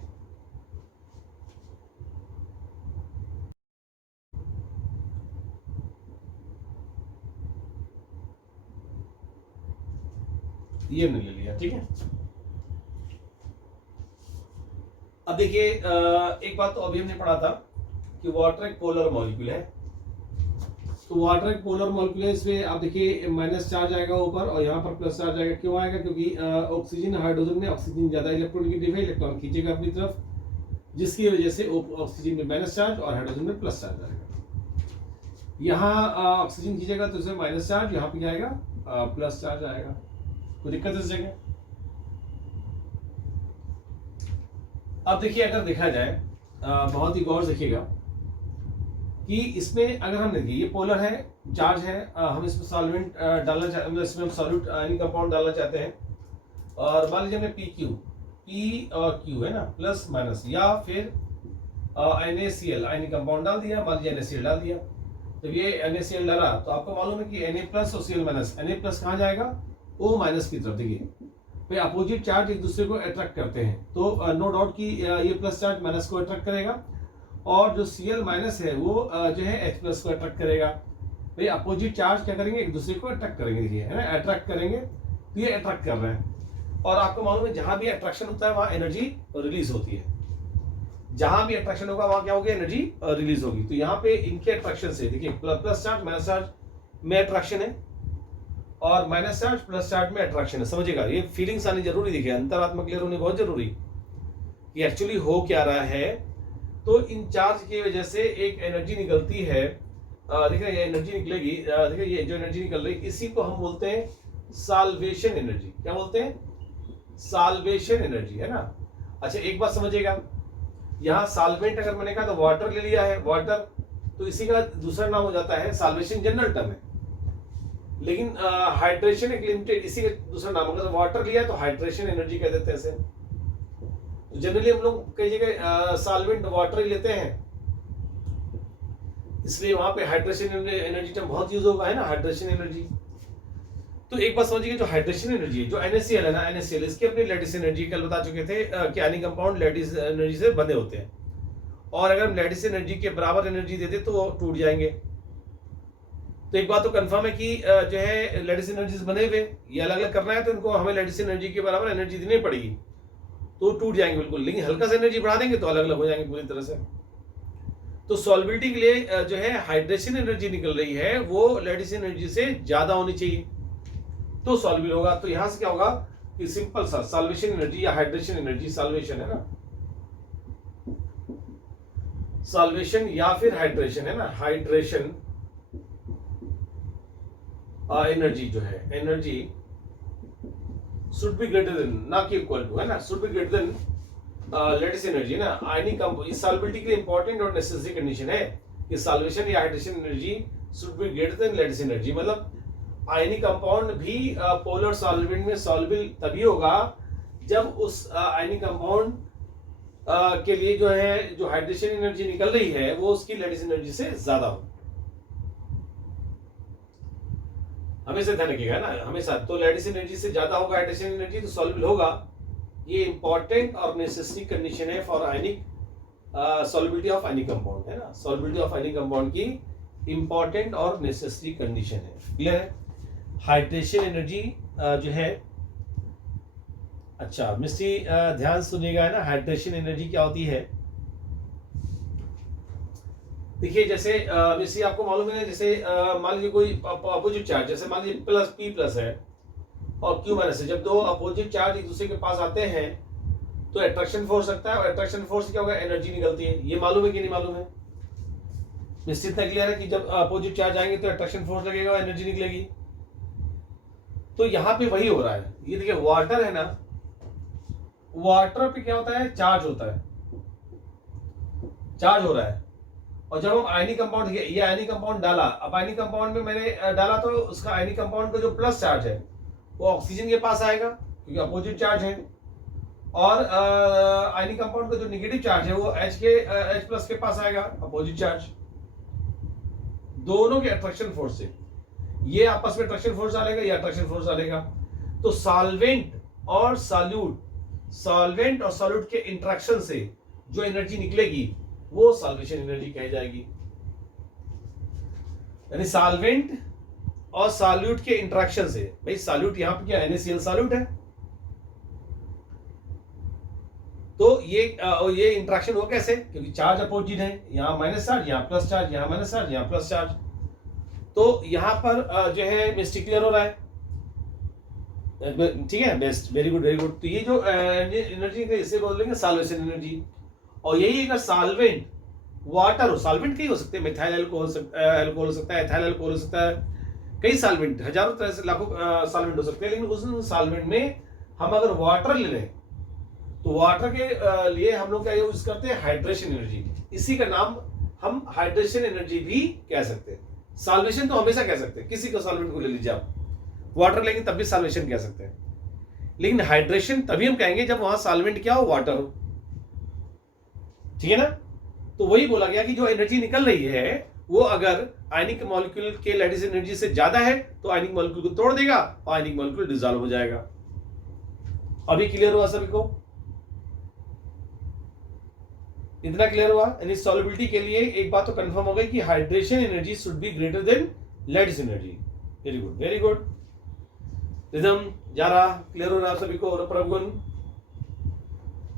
ये हमने ले लिया, ठीक है। अब देखिए एक बात तो अभी हमने पढ़ा था कि वाटर एक पोलर मॉलिक्यूल है, तो वाटर एक पोलर मॉलिक्यूल है, इसमें आप देखिए माइनस चार्ज आएगा ऊपर और यहाँ पर प्लस चार्ज आएगा। क्यों आएगा? क्योंकि ऑक्सीजन हाइड्रोजन में ऑक्सीजन ज्यादा इलेक्ट्रॉनिगेटिव है, इलेक्ट्रॉन खींचेगा अपनी तरफ, जिसकी वजह से ऑक्सीजन में माइनस चार्ज और हाइड्रोजन में प्लस चार्ज आएगा। यहाँ ऑक्सीजन खींचेगा तो उसमें माइनस चार्ज, यहाँ पे आएगा प्लस चार्ज आएगा। कोई दिक्कत इस जगह? अब देखिए अगर देखा जाए बहुत ही गौर से देखिएगा, कि इसमें अगर हम देखिए ये पोलर है, चार्ज है, हम इसमें सॉल्वेंट डालना चाहते हैं, इसमें हम सॉल्यूट आयनिक कंपाउंड डालना चाहते हैं, और मान लीजिए हमने पी और क्यू है ना, प्लस माइनस, या फिर NaCl आयनिक कंपाउंड डाल दिया, मान लीजिए NaCl डाल दिया। जब ये NaCl डाला तो आपको मालूम है कि Na प्लस और Cl माइनस, Na प्लस कहाँ जाएगा, O माइनस की तरफ। देखिए भाई अपोजिट चार्ज एक दूसरे को अट्रैक्ट करते हैं, तो नो डाउट कि ये प्लस चार्ज माइनस को अट्रैक्ट करेगा, और जो Cl माइनस है वो जो है H प्लस को अट्रैक्ट करेगा। भाई अपोजिट चार्ज क्या करेंगे, एक दूसरे को अट्रैक्ट करेंगे, देखिए है ना, अट्रैक्ट करेंगे, तो ये अट्रैक्ट कर रहे हैं। और आपको मालूम है जहां भी अट्रैक्शन होता है वहां एनर्जी रिलीज होती है, जहां भी अट्रैक्शन होगा वहां क्या होगी, एनर्जी रिलीज होगी। तो यहाँ पे इनके अट्रैक्शन से देखिए प्लस चार्ज माइनस चार्ज में अट्रैक्शन है, और माइनस चार्ज प्लस चार्ज में अट्रैक्शन है। समझिएगा, ये फीलिंग्स आनी जरूरी, देखिए अंतरात्मा क्लियर होनी बहुत जरूरी कि एक्चुअली हो क्या रहा है। तो इन चार्ज की वजह से एक एनर्जी निकलती है, देखिए ये एनर्जी निकलेगी, देखिए ये जो एनर्जी निकल रही है इसी को हम बोलते हैं साल्वेशन एनर्जी। क्या बोलते हैं, साल्वेशन एनर्जी, है ना। अच्छा एक बात समझिएगा, यहाँ साल्वेंट अगर मैंने कहा तो वाटर ले लिया है, वाटर, तो इसी का दूसरा नाम हो जाता है साल्वेशन, जनरल टर्म है, लेकिन हाइड्रेशन एक लिमिटेड, इसी का दूसरा नाम होगा। तो वाटर लिया तो हाइड्रेशन एनर्जी कह देते हैं इसे। जनरली हम लोग कई जगह सॉल्वेंट वाटर ही लेते हैं, इसलिए वहां पे हाइड्रेशन एनर्जी टर्म बहुत यूज होगा, है ना, हाइड्रेशन एनर्जी। तो एक बात समझिए, जो हाइड्रेशन एनर्जी है, जो NaCl है ना, NaCl इसकी अपनी लैटिस एनर्जी, कल बता चुके थे कि आयनिक कंपाउंड लैटिस एनर्जी से बने होते हैं, और अगर हम लैटिस एनर्जी के बराबर एनर्जी दे दें तो वो टूट जाएंगे। तो एक बात तो कंफर्म है कि जो है लैटिस एनर्जी से बने हुए, ये अलग अलग करना है तो इनको हमें लैटिस एनर्जी के बराबर एनर्जी देनी पड़ेगी, तो टूट जाएंगे बिल्कुल। लेकिन हल्का सा एनर्जी बढ़ा देंगे तो अलग अलग हो जाएंगे पूरी तरह से। तो सॉल्बिलिटी के लिए जो है हाइड्रेशन एनर्जी निकल रही है वो लैटिस एनर्जी से ज्यादा होनी चाहिए, तो सॉल्युबल होगा। तो यहां से क्या होगा कि सिंपल सा सॉल्वेशन एनर्जी या हाइड्रेशन एनर्जी, सॉल्वेशन है ना, सॉल्वेशन या फिर हाइड्रेशन है ना, हाइड्रेशन एनर्जी जो है, energy should be greater than, ना कि इक्वल टू, है ना, should be greater than lattice energy ना। आयनिक कंपाउंड सॉल्बिलिटी के लिए इंपॉर्टेंट और नेसेसरी कंडीशन है कि सॉल्वेशन या hydration energy should be greater than lattice energy. मतलब आयनिक कंपाउंड भी पोलर सॉल्वेंट में सॉल्युबल तभी होगा जब उस आयनिक कंपाउंड के लिए जो है जो हाइड्रेशन एनर्जी निकल रही है वो उसकी लैटिस एनर्जी से ज्यादा हो। हमेशा ध्यान रखिएगा ना, हमेशा। तो लैटिस एनर्जी से ज्यादा होगा हाइड्रेशन एनर्जी, तो सॉल्युबल होगा। ये इंपॉर्टेंट और नेसेसरी कंडीशन है for ionic solubility of ionic compound, है ना, सॉल्युबिलिटी ऑफ आयनिक कंपाउंड की इंपॉर्टेंट और नेसेसरी कंडीशन है। क्लियर है। हाइड्रेशन एनर्जी जो है, अच्छा मिस्टी ध्यान सुनिएगा, है ना, हाइड्रेशन एनर्जी क्या होती है। देखिए जैसे मिस्टी आपको मालूम है, जैसे मान लीजिए कोई अपोजिट चार्ज, जैसे मान लीजिए प्लस P प्लस है और Q माइनस है, जब दो अपोजिट चार्ज एक दूसरे के पास आते हैं तो अट्रैक्शन फोर्स लगता है, और अट्रैक्शन फोर्स से क्या होगा, एनर्जी निकलती है। ये मालूम है कि नहीं मालूम है, निश्चित है, क्लियर है कि जब अपोजिट चार्ज आएंगे तो अट्रैक्शन फोर्स लगेगा, एनर्जी निकलेगी। तो यहाँ पे वही हो रहा है। ये देखिए वाटर है ना, वाटर पे क्या होता है, चार्ज होता है, चार्ज हो रहा है। और जब हम आयनिक कंपाउंड, ये आयनिक कंपाउंड डाला, अब आयनिक कंपाउंड में मैंने डाला तो उसका आयनिक कंपाउंड का जो प्लस चार्ज है वो ऑक्सीजन के पास आएगा क्योंकि अपोजिट चार्ज है, और आयनिक कंपाउंड का जो नेगेटिव चार्ज है वो H प्लस के पास आएगा, अपोजिट चार्ज। दोनों के अट्रैक्शन फोर्स से ये आपस में अट्रैक्शन फोर्स डालेगा, ये अट्रैक्शन फोर्स डालेगा। तो सॉल्वेंट और सॉल्यूट के इंटरेक्शन से जो एनर्जी निकलेगी वो सॉल्वेशन एनर्जी कही जाएगी। यानी सॉल्वेंट और सॉल्यूट के इंटरेक्शन से, भाई सॉल्यूट यहां पे क्या, NaCl सॉल्यूट है, तो ये इंटरेक्शन हो कैसे, क्योंकि चार्ज अपोजिट है, यहां माइनस चार्ज, यहां प्लस चार्ज, यहां माइनस चार्ज, यहां प्लस चार्ज। तो यहां पर जो है मिस्टेक क्लियर हो रहा है, ठीक है, best, very good very good. तो ये जो एनर्जी इसे बोलेंगे सॉल्वेशन एनर्जी। और यही अगर सॉल्वेंट वाटर हो, सॉल्वेंट कई हो सकते हैं, मिथाइल अल्कोहल हो सकता है, एथाइल अल्कोहल हो सकता है, कई सॉल्वेंट, हजारों तरह से लाखों सॉल्वेंट हो सकते हैं। लेकिन उस सॉल्वेंट में हम अगर वाटर ले लें तो वाटर के लिए हम लोग क्या यूज करते हैं, हाइड्रेशन एनर्जी। इसी का नाम हम हाइड्रेशन एनर्जी भी कह सकते हैं। सॉल्वेशन तो हमेशा कह सकते हैं, किसी को सॉल्वेंट को ले लीजिए आप, वाटर लेंगे तब भी सॉल्वेशन कह सकते हैं, लेकिन हाइड्रेशन तभी हम कहेंगे जब वहां सॉल्वेंट क्या हो, वाटर हो। ठीक है ना? तो वही बोला गया कि जो एनर्जी निकल रही है वो अगर आयनिक मॉलिक्यूल के लैटिस एनर्जी से ज्यादा है तो आयनिक मॉलिक्यूल को तोड़ देगा और आयनिक मॉलिक्यूल डिसॉल्व हो जाएगा। अभी क्लियर हुआ सभी को? इतना क्लियर हुआ? यानी सॉल्युबिलिटी के लिए एक बात तो कंफर्म हो गई कि hydration energy should be greater than lattice energy. Very good, very good. Rhythm जा रहा, क्लियर हो रहा सभी को? और प्रभुगुण,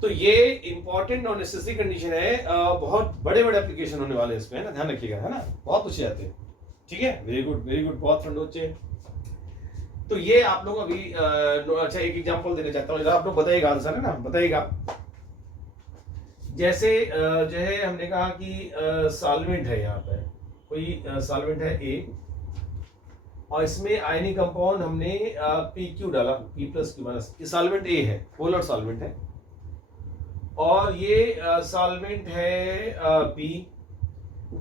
तो ये इंपॉर्टेंट और नेसेसरी कंडीशन है, बहुत बड़े बड़े एप्लीकेशन होने वाले हैं इसमें, है ना, ध्यान रखिएगा, है ना, बहुत पूछे जाते हैं। ठीक है, वेरी गुड, वेरी गुड, बहुत फ्रेंड बच्चे। तो ये आप लोग अभी अच्छा एक एग्जांपल देना चाहता हूँ, आप लोग बताइएगा आंसर, है ना, बताइएगा। जैसे जो है हमने कहा कि सॉल्वेंट है, यहाँ पे कोई सॉल्वेंट है ए, और इसमें आयनिक कंपाउंड हमने PQ डाला, P+Q माइनस, ये सॉल्वेंट ए है, पोलर सॉल्वेंट है, और ये सॉल्वेंट है B,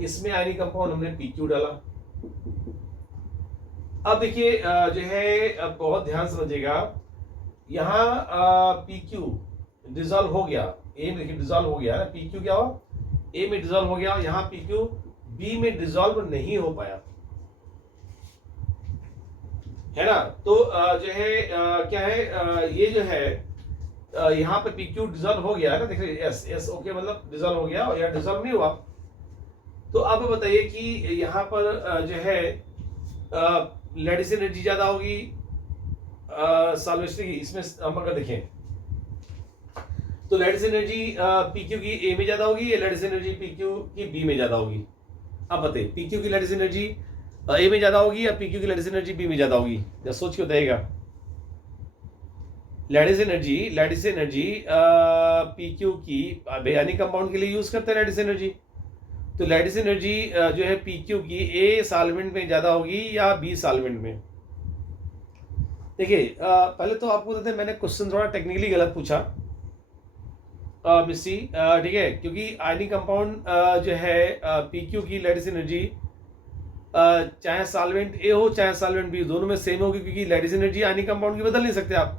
इसमें आयनिक कंपाउंड हमने PQ डाला। अब देखिए जो है बहुत ध्यान समझिएगा, यहाँ PQ डिसॉल्व हो गया, ए में डिसॉल्व हो गया ना, PQ क्या हुआ, ए में डिसॉल्व हो गया, यहाँ PQ B में डिसॉल्व नहीं हो पाया, है ना। तो जो है क्या है, ये जो है यहाँ पे PQ डिसॉल्व हो गया है ना, देखिए एस एस ओके, मतलब डिसॉल्व हो गया और यहाँ डिसॉल्व नहीं हुआ। तो अब बताइए कि यहाँ पर जो है लैटिस एनर्जी ज्यादा होगी सॉल्वेशन की, इसमें हम अगर देखें तो लैटिस एनर्जी PQ की ए में ज्यादा होगी या लैटिस एनर्जी PQ की बी में ज्यादा होगी? अब बताइए, PQ की लैटिस एनर्जी ए में ज्यादा होगी या PQ की लैटिस एनर्जी बी में ज्यादा होगी? या सोच के बताइएगा। लैटिस एनर्जी PQ की आयनिक कंपाउंड के लिए यूज करते हैं लैटिस एनर्जी, तो लैटिस एनर्जी जो है PQ की ए सॉल्वेंट में ज्यादा होगी या बी सॉल्वेंट में? देखिए पहले तो आपको बताते हैं, मैंने क्वेश्चन थोड़ा टेक्निकली गलत पूछा मिस्सी, ठीक है, क्योंकि आयनिक कंपाउंड जो है PQ की लैटिस एनर्जी चाहे सॉल्वेंट ए हो चाहे सॉल्वेंट बी, दोनों में सेम होगी, क्योंकि लैटिस एनर्जी आयनिक कंपाउंड की बदल नहीं सकते आप।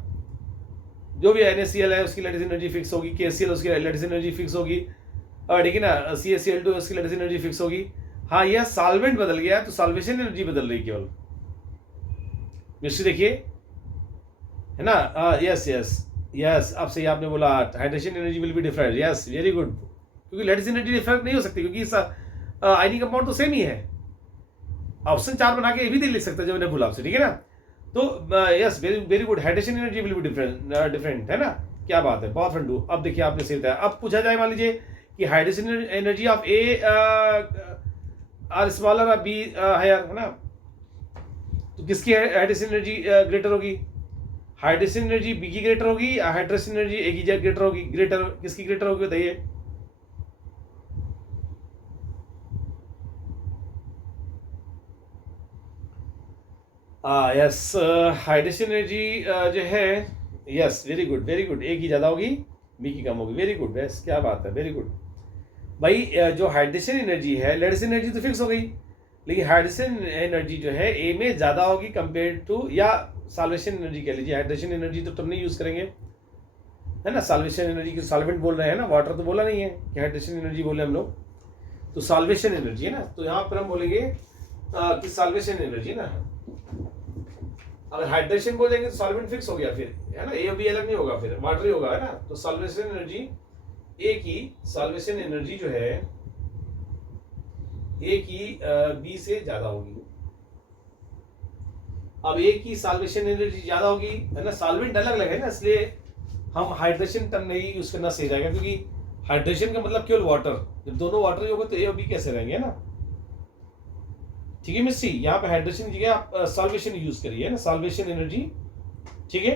जो भी NaCl है उसकी लैटिस एनर्जी फिक्स होगी, KCl उसकी लैटिस एनर्जी फिक्स होगी, ठीक है ना, CaCl2 उसकी लैटिस एनर्जी फिक्स होगी। हाँ, यह सॉल्वेंट बदल गया है तो सॉल्वेशन एनर्जी बदल रही केवल। मिस्टर देखिए, है ना, यस यस यस, अब सही आपने बोला, hydration energy will be different, yes very good, क्योंकि लैटिस एनर्जी डिफरेंट नहीं हो सकती, क्योंकि आयनिक कंपाउंड तो सेम ही है। ऑप्शन 4 बना के ये भी लिख सकते हैं जो मैंने बोला आपसे, ठीक है ना। तो yes very very good, hydration energy will be different, है ना, क्या बात है, बहुत फंडू। अब देखिए आपने सही बताया। अब पूछा जाए, मान लीजिए कि hydration energy of A R smaller और बी हायर, है ना, तो किसकी हाइड्रेशन एनर्जी ग्रेटर होगी? हाइड्रेशन एनर्जी बी की ग्रेटर होगी या हाइड्रेशन एनर्जी ए की ग्रेटर होगी? ग्रेटर किसकी ग्रेटर होगी बताइए? यस, हाइड्रेशन एनर्जी जो है, yes very good very good, A की ज़्यादा होगी बी की कम होगी, वेरी गुड, यस क्या बात है, वेरी गुड भाई। जो हाइड्रेशन एनर्जी है, लैटिस एनर्जी तो फिक्स हो गई, लेकिन हाइड्रेशन एनर्जी जो है ए में ज़्यादा होगी कंपेयर टू, या सॉल्वेशन एनर्जी कह लीजिए, हाइड्रेशन एनर्जी तो तुम नहीं यूज़ करेंगे, है ना, सॉल्वेशन एनर्जी की सॉल्वेंट बोल रहे हैं ना, वाटर तो बोला नहीं है कि हाइड्रेशन एनर्जी बोले हम लोग, तो सॉल्वेशन एनर्जी है ना, तो यहाँ पर हम बोलेंगे कि सॉल्वेशन एनर्जी ना, अगर हाइड्रेशन बोल देंगे तो सॉल्वेंट फिक्स हो गया फिर, है ना, ए और बी अलग नहीं होगा, फिर वाटर ही होगा, है ना, तो सॉल्वेशन एनर्जी ए की सॉल्वेशन एनर्जी जो है ए की बी से ज्यादा होगी। अब ए की सॉल्वेशन एनर्जी ज्यादा होगी, है ना, सॉल्वेंट अलग अलग है ना, इसलिए हम हाइड्रेशन टर्म नहीं यूज करना सही रहेगा, क्योंकि हाइड्रेशन का मतलब केवल वाटर, जब दोनों वाटर ही होगा तो ए और बी कैसे रहेंगे, है ना। ठीक है मिस्सी, यहाँ पे हाइड्रेशन की जगह आप सॉल्वेशन यूज करिए ना, सॉल्वेशन एनर्जी, ठीक है।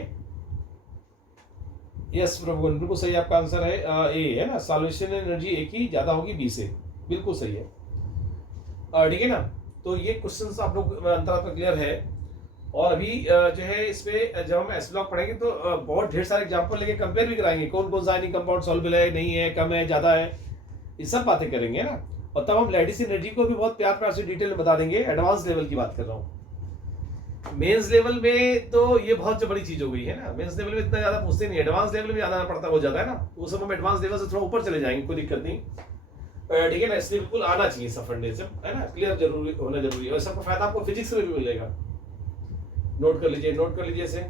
यस प्रभु, बिल्कुल सही आपका आंसर है ए, है ना, सॉल्वेशन एनर्जी ए की ज्यादा होगी बी से, बिल्कुल सही है, ठीक है ना। तो ये क्वेश्चंस आप लोग अंतरात्मा क्लियर है। और अभी जो है इसमें जब हम एस ब्लॉक पढ़ेंगे तो बहुत ढेर सारे एग्जांपल लेके कंपेयर भी कराएंगे, कौन कौन सा आयनिक कंपाउंड सॉल्युबल है, नहीं है, कम है, ज्यादा है, ये सब बातें करेंगे ना। और तब हम लैटिस एनर्जी को भी बहुत प्यार प्यार से डिटेल में बता देंगे। एडवांस लेवल की बात कर रहा हूँ। मेंस लेवल में तो ये बहुत बड़ी चीज हो गई है ना, मेंस लेवल में इतना ज्यादा पूछते नहीं, एडवांस लेवल में ज्यादा पड़ता हो जाता है ना, उस समय हम एडवांस लेवल से थोड़ा ऊपर चले जाएंगे, कोई दिक्कत नहीं, ठीक है ना। इसलिए बिल्कुल आना चाहिए सब फंडेशन, है ना, क्लियर जरूरी होना जरूरी है। और सबका फायदा आपको फिजिक्स में भी मिलेगा। नोट कर लीजिए, नोट कर लीजिए इसे।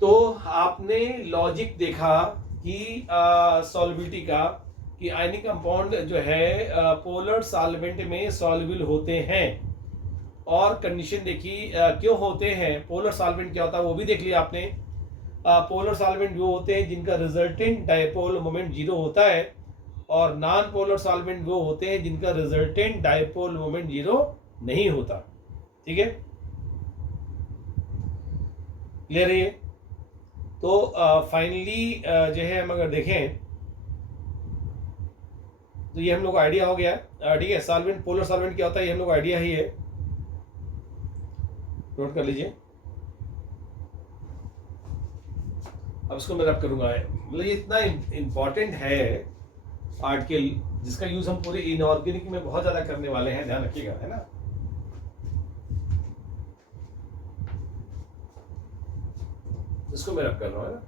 तो आपने लॉजिक देखा कि सॉल्युबिलिटी का, कि आयनिक कंपाउंड जो है पोलर सॉल्वेंट में सॉल्युबल होते हैं, और कंडीशन देखी क्यों होते हैं, पोलर सॉल्वेंट क्या होता है वो भी देख लिया आपने। पोलर सॉल्वेंट वो होते हैं जिनका रिजल्टेंट डायपोल मोमेंट 0 होता है, और नॉन पोलर सॉल्वेंट वो होते हैं जिनका रिजल्टेंट डायपोल मोमेंट 0 नहीं होता। ठीक है, क्लियर है ये। तो फाइनली जो है हम अगर देखें तो ये हम लोग को आइडिया हो गया है। ठीक है, सॉल्वेंट पोलर सॉल्वेंट क्या होता है ये हम लोग को आइडिया ही है, नोट कर लीजिए। अब इसको मैं रब करूंगा, मतलब ये इतना इंपॉर्टेंट है आर्टिकल, जिसका यूज हम पूरे इनऑर्गेनिक में बहुत ज्यादा करने वाले हैं, ध्यान रखिएगा, है ना। इसको मैं रब कर रहा हूं, है ना।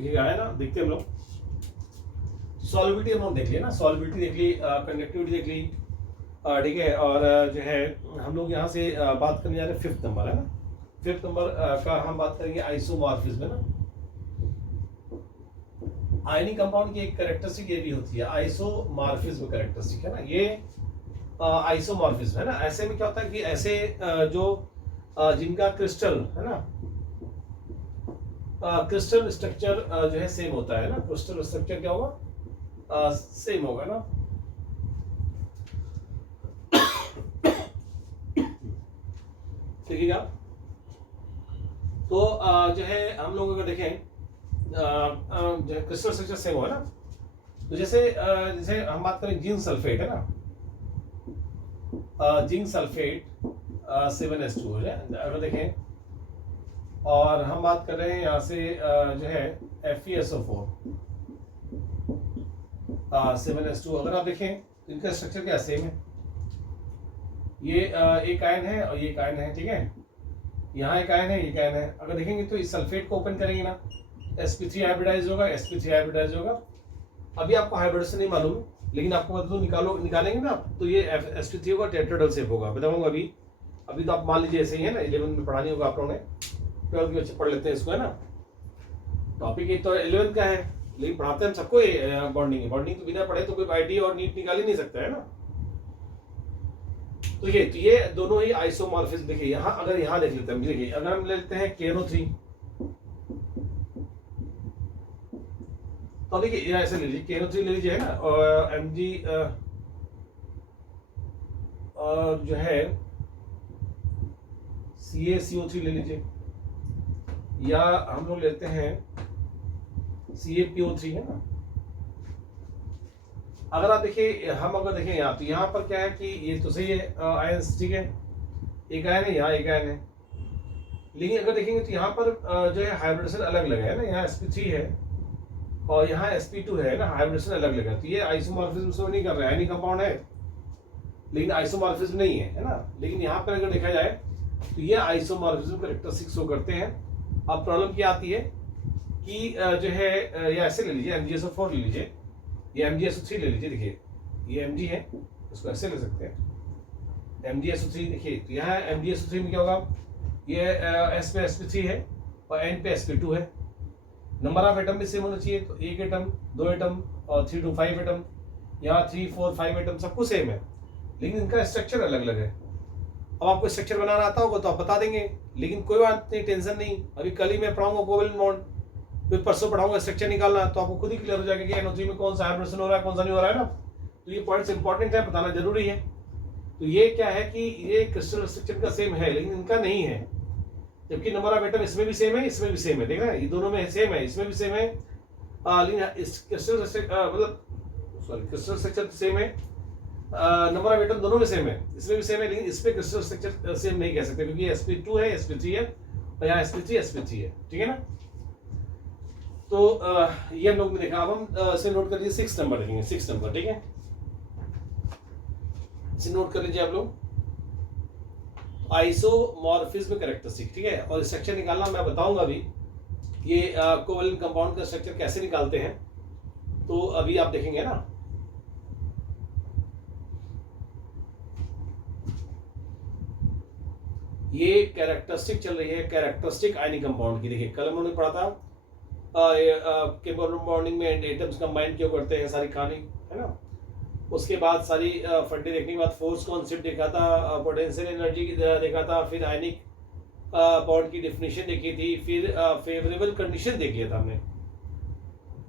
ये आया ना, देखते हम लोग। सॉल्युबिलिटी हम देख लिया ना, सॉल्युबिलिटी देख ली, कंडक्टिविटी देख ली, ठीक है। और जो है हम लोग यहाँ से बात करने जा रहे हैं 5th नंबर, है ना। 5th नंबर का हम बात करेंगे आइसोमॉर्फिज्म, है ना। आयनिक कंपाउंड की एक कैरेक्टरिस्टिक ये भी होती है आइसोमॉर्फिज्म कैरेक्टरिस्टिक, है ना। ये आइसोमॉर्फिज्म है ना, ऐसे में क्या होता है कि ऐसे जो जिनका क्रिस्टल, है ना, क्रिस्टल स्ट्रक्चर जो है सेम होता है ना, क्रिस्टल स्ट्रक्चर क्या होगा, सेम होगा ना। देखिएगा, तो जो है हम लोग अगर देखें जो है क्रिस्टल स्ट्रक्चर सेम होगा ना, तो जैसे जैसे हम बात करें जिंक सल्फेट, है ना, जिंक सल्फेट 7s2 हो जाए अगर देखें, और हम बात कर रहे हैं यहाँ से जो है FeSO4 7s2, अगर आप देखें तो इनका स्ट्रक्चर क्या सेम है। ये एक आयन है और ये एक आयन है, ठीक है। यहाँ एक आयन है, ये एक आयन है। अगर देखेंगे तो इस सल्फेट को ओपन करेंगे ना, sp3 हाइब्रिडाइज होगा, sp3 हाइब्रिडाइज होगा। अभी आपको हाइब्रिडेशन नहीं मालूम, लेकिन आपको बता दो, निकालेंगे ना तो ये sp3 होगा, टेट्राहेड्रल शेप होगा, बताऊंगा अभी। अभी तो आप मान लीजिए ऐसे ही है ना, 11 में पढ़ानी होगा आप लोगों ने, 12 के बच्चे पढ़ लेते हैं इसको, है ना। टॉपिक एक तो 11 का है, लेकिन पढ़ाते हैं हम सबको बॉन्डिंग है। बॉन्डिंग तो बिना पढ़े तो कोई आईटी और नीट निकाल ही नहीं सकता, है ना। तो ये दोनों ही आइसोमॉर्फिज्म, देखिए यहाँ अगर यहाँ देख लेते हैं, देखिए अगर हम लेते हैं KNO3, तो देखिए ऐसे ले लीजिए, KNO3 ले लीजिए, है ना, और Mg और जो है CaCO3 ले लीजिए, या हम लोग लेते हैं CaPO3, है ना, अगर आप देखिए, हम अगर देखें यहाँ तो यहाँ पर क्या है कि ये तो सही है आयंस, ठीक है, एक आयन है यहाँ, एक आयन है। लेकिन अगर देखेंगे तो यहाँ पर जो है हाइब्रिडेशन अलग अलग है ना, यहाँ sp3 है और यहाँ sp2 है ना, हाइब्रिडेशन अलग अलग है। तो ये आइसोमॉर्फिज्म शो नहीं कर रहा है, आयनिक कंपाउंड है लेकिन आइसोमॉर्फिज्म नहीं है ना। लेकिन यहाँ पर अगर देखा जाए तो ये आइसोमॉर्फिज्म कैरेक्टरिस्टिक शो करते हैं। अब प्रॉब्लम क्या आती है कि जो है ये ऐसे ले लीजिए, MgSO4 ले लीजिए, ये MgSO3 ले लीजिए। देखिए ये Mg है, इसको ऐसे ले सकते हैं MgSO3। देखिए तो यहाँ MgSO3 में क्या होगा, ये S पे sp3 है और N पे sp2 है। नंबर ऑफ एटम भी सेम होना चाहिए, तो 1 एटम, 2 एटम और 3 to 5 एटम, यहाँ 3, 4, 5 एटम सब कुछ सेम है, लेकिन इनका स्ट्रक्चर अलग अलग है। अब आपको स्ट्रक्चर बनाना आता होगा तो आप बता देंगे, लेकिन कोई बात नहीं, टेंशन नहीं। अभी कल ही मैं पढ़ाऊंगा कोवेलेंट बॉन्ड, फिर परसों पढ़ाऊंगा स्ट्रक्चर निकालना, तो आपको खुद ही क्लियर हो जाएगा कि NO3 में कौन सा हाइब्रिडेशन हो रहा है, कौन सा नहीं हो रहा है ना। तो ये पॉइंट्स इंपॉर्टेंट है, बताना जरूरी है। तो ये क्या है कि ये क्रिस्टल स्ट्रक्चर का सेम है लेकिन इनका नहीं है, जबकि नंबर ऑफ एटम इसमें भी सेम है, इसमें भी सेम है। देख रहे हैं, ये दोनों में सेम है, इसमें भी सेम है, लेकिन इस क्रिस्टल मतलब सॉरी क्रिस्टल स्ट्रक्चर सेम है, नंबर ऑफ एटम दोनों में सेम है, इसमें भी सेम है, लेकिन इस पे क्रिस्टल स्ट्रक्चर सेम नहीं कह सकते क्योंकि sp2 है, sp3 है और यहाँ sp3 है, ठीक है ना। तो ये हम लोग ने देखा। अब हम इसे नोट कर लीजिए, 6 नंबर देखेंगे, 6 नंबर, ठीक है, इसे नोट कर लीजिए आप लोग। आइसोमॉर्फिज्म कैरेक्टरिस्टिक, ठीक है, और स्ट्रक्चर निकालना मैं बताऊंगा अभी, ये कोवेलेंट कंपाउंड का स्ट्रक्चर कैसे निकालते हैं, तो अभी आप देखेंगे ना। ये कैरेक्टरिस्टिक चल रही है, कैरेक्टरिस्टिक आयनिक कंपाउंड की। देखिए कल हमने पढ़ा था केमिकल बॉन्डिंग में एटम्स कंबाइन क्यों करते हैं, सारी कहानी है ना। उसके बाद सारी फंडे देखने के बाद फोर्स कॉन्सेप्ट देखा था, पोटेंशियल एनर्जी देखा था, फिर आयनिक बॉन्ड की डेफिनेशन देखी थी, फिर फेवरेबल कंडीशन देखी था हमने।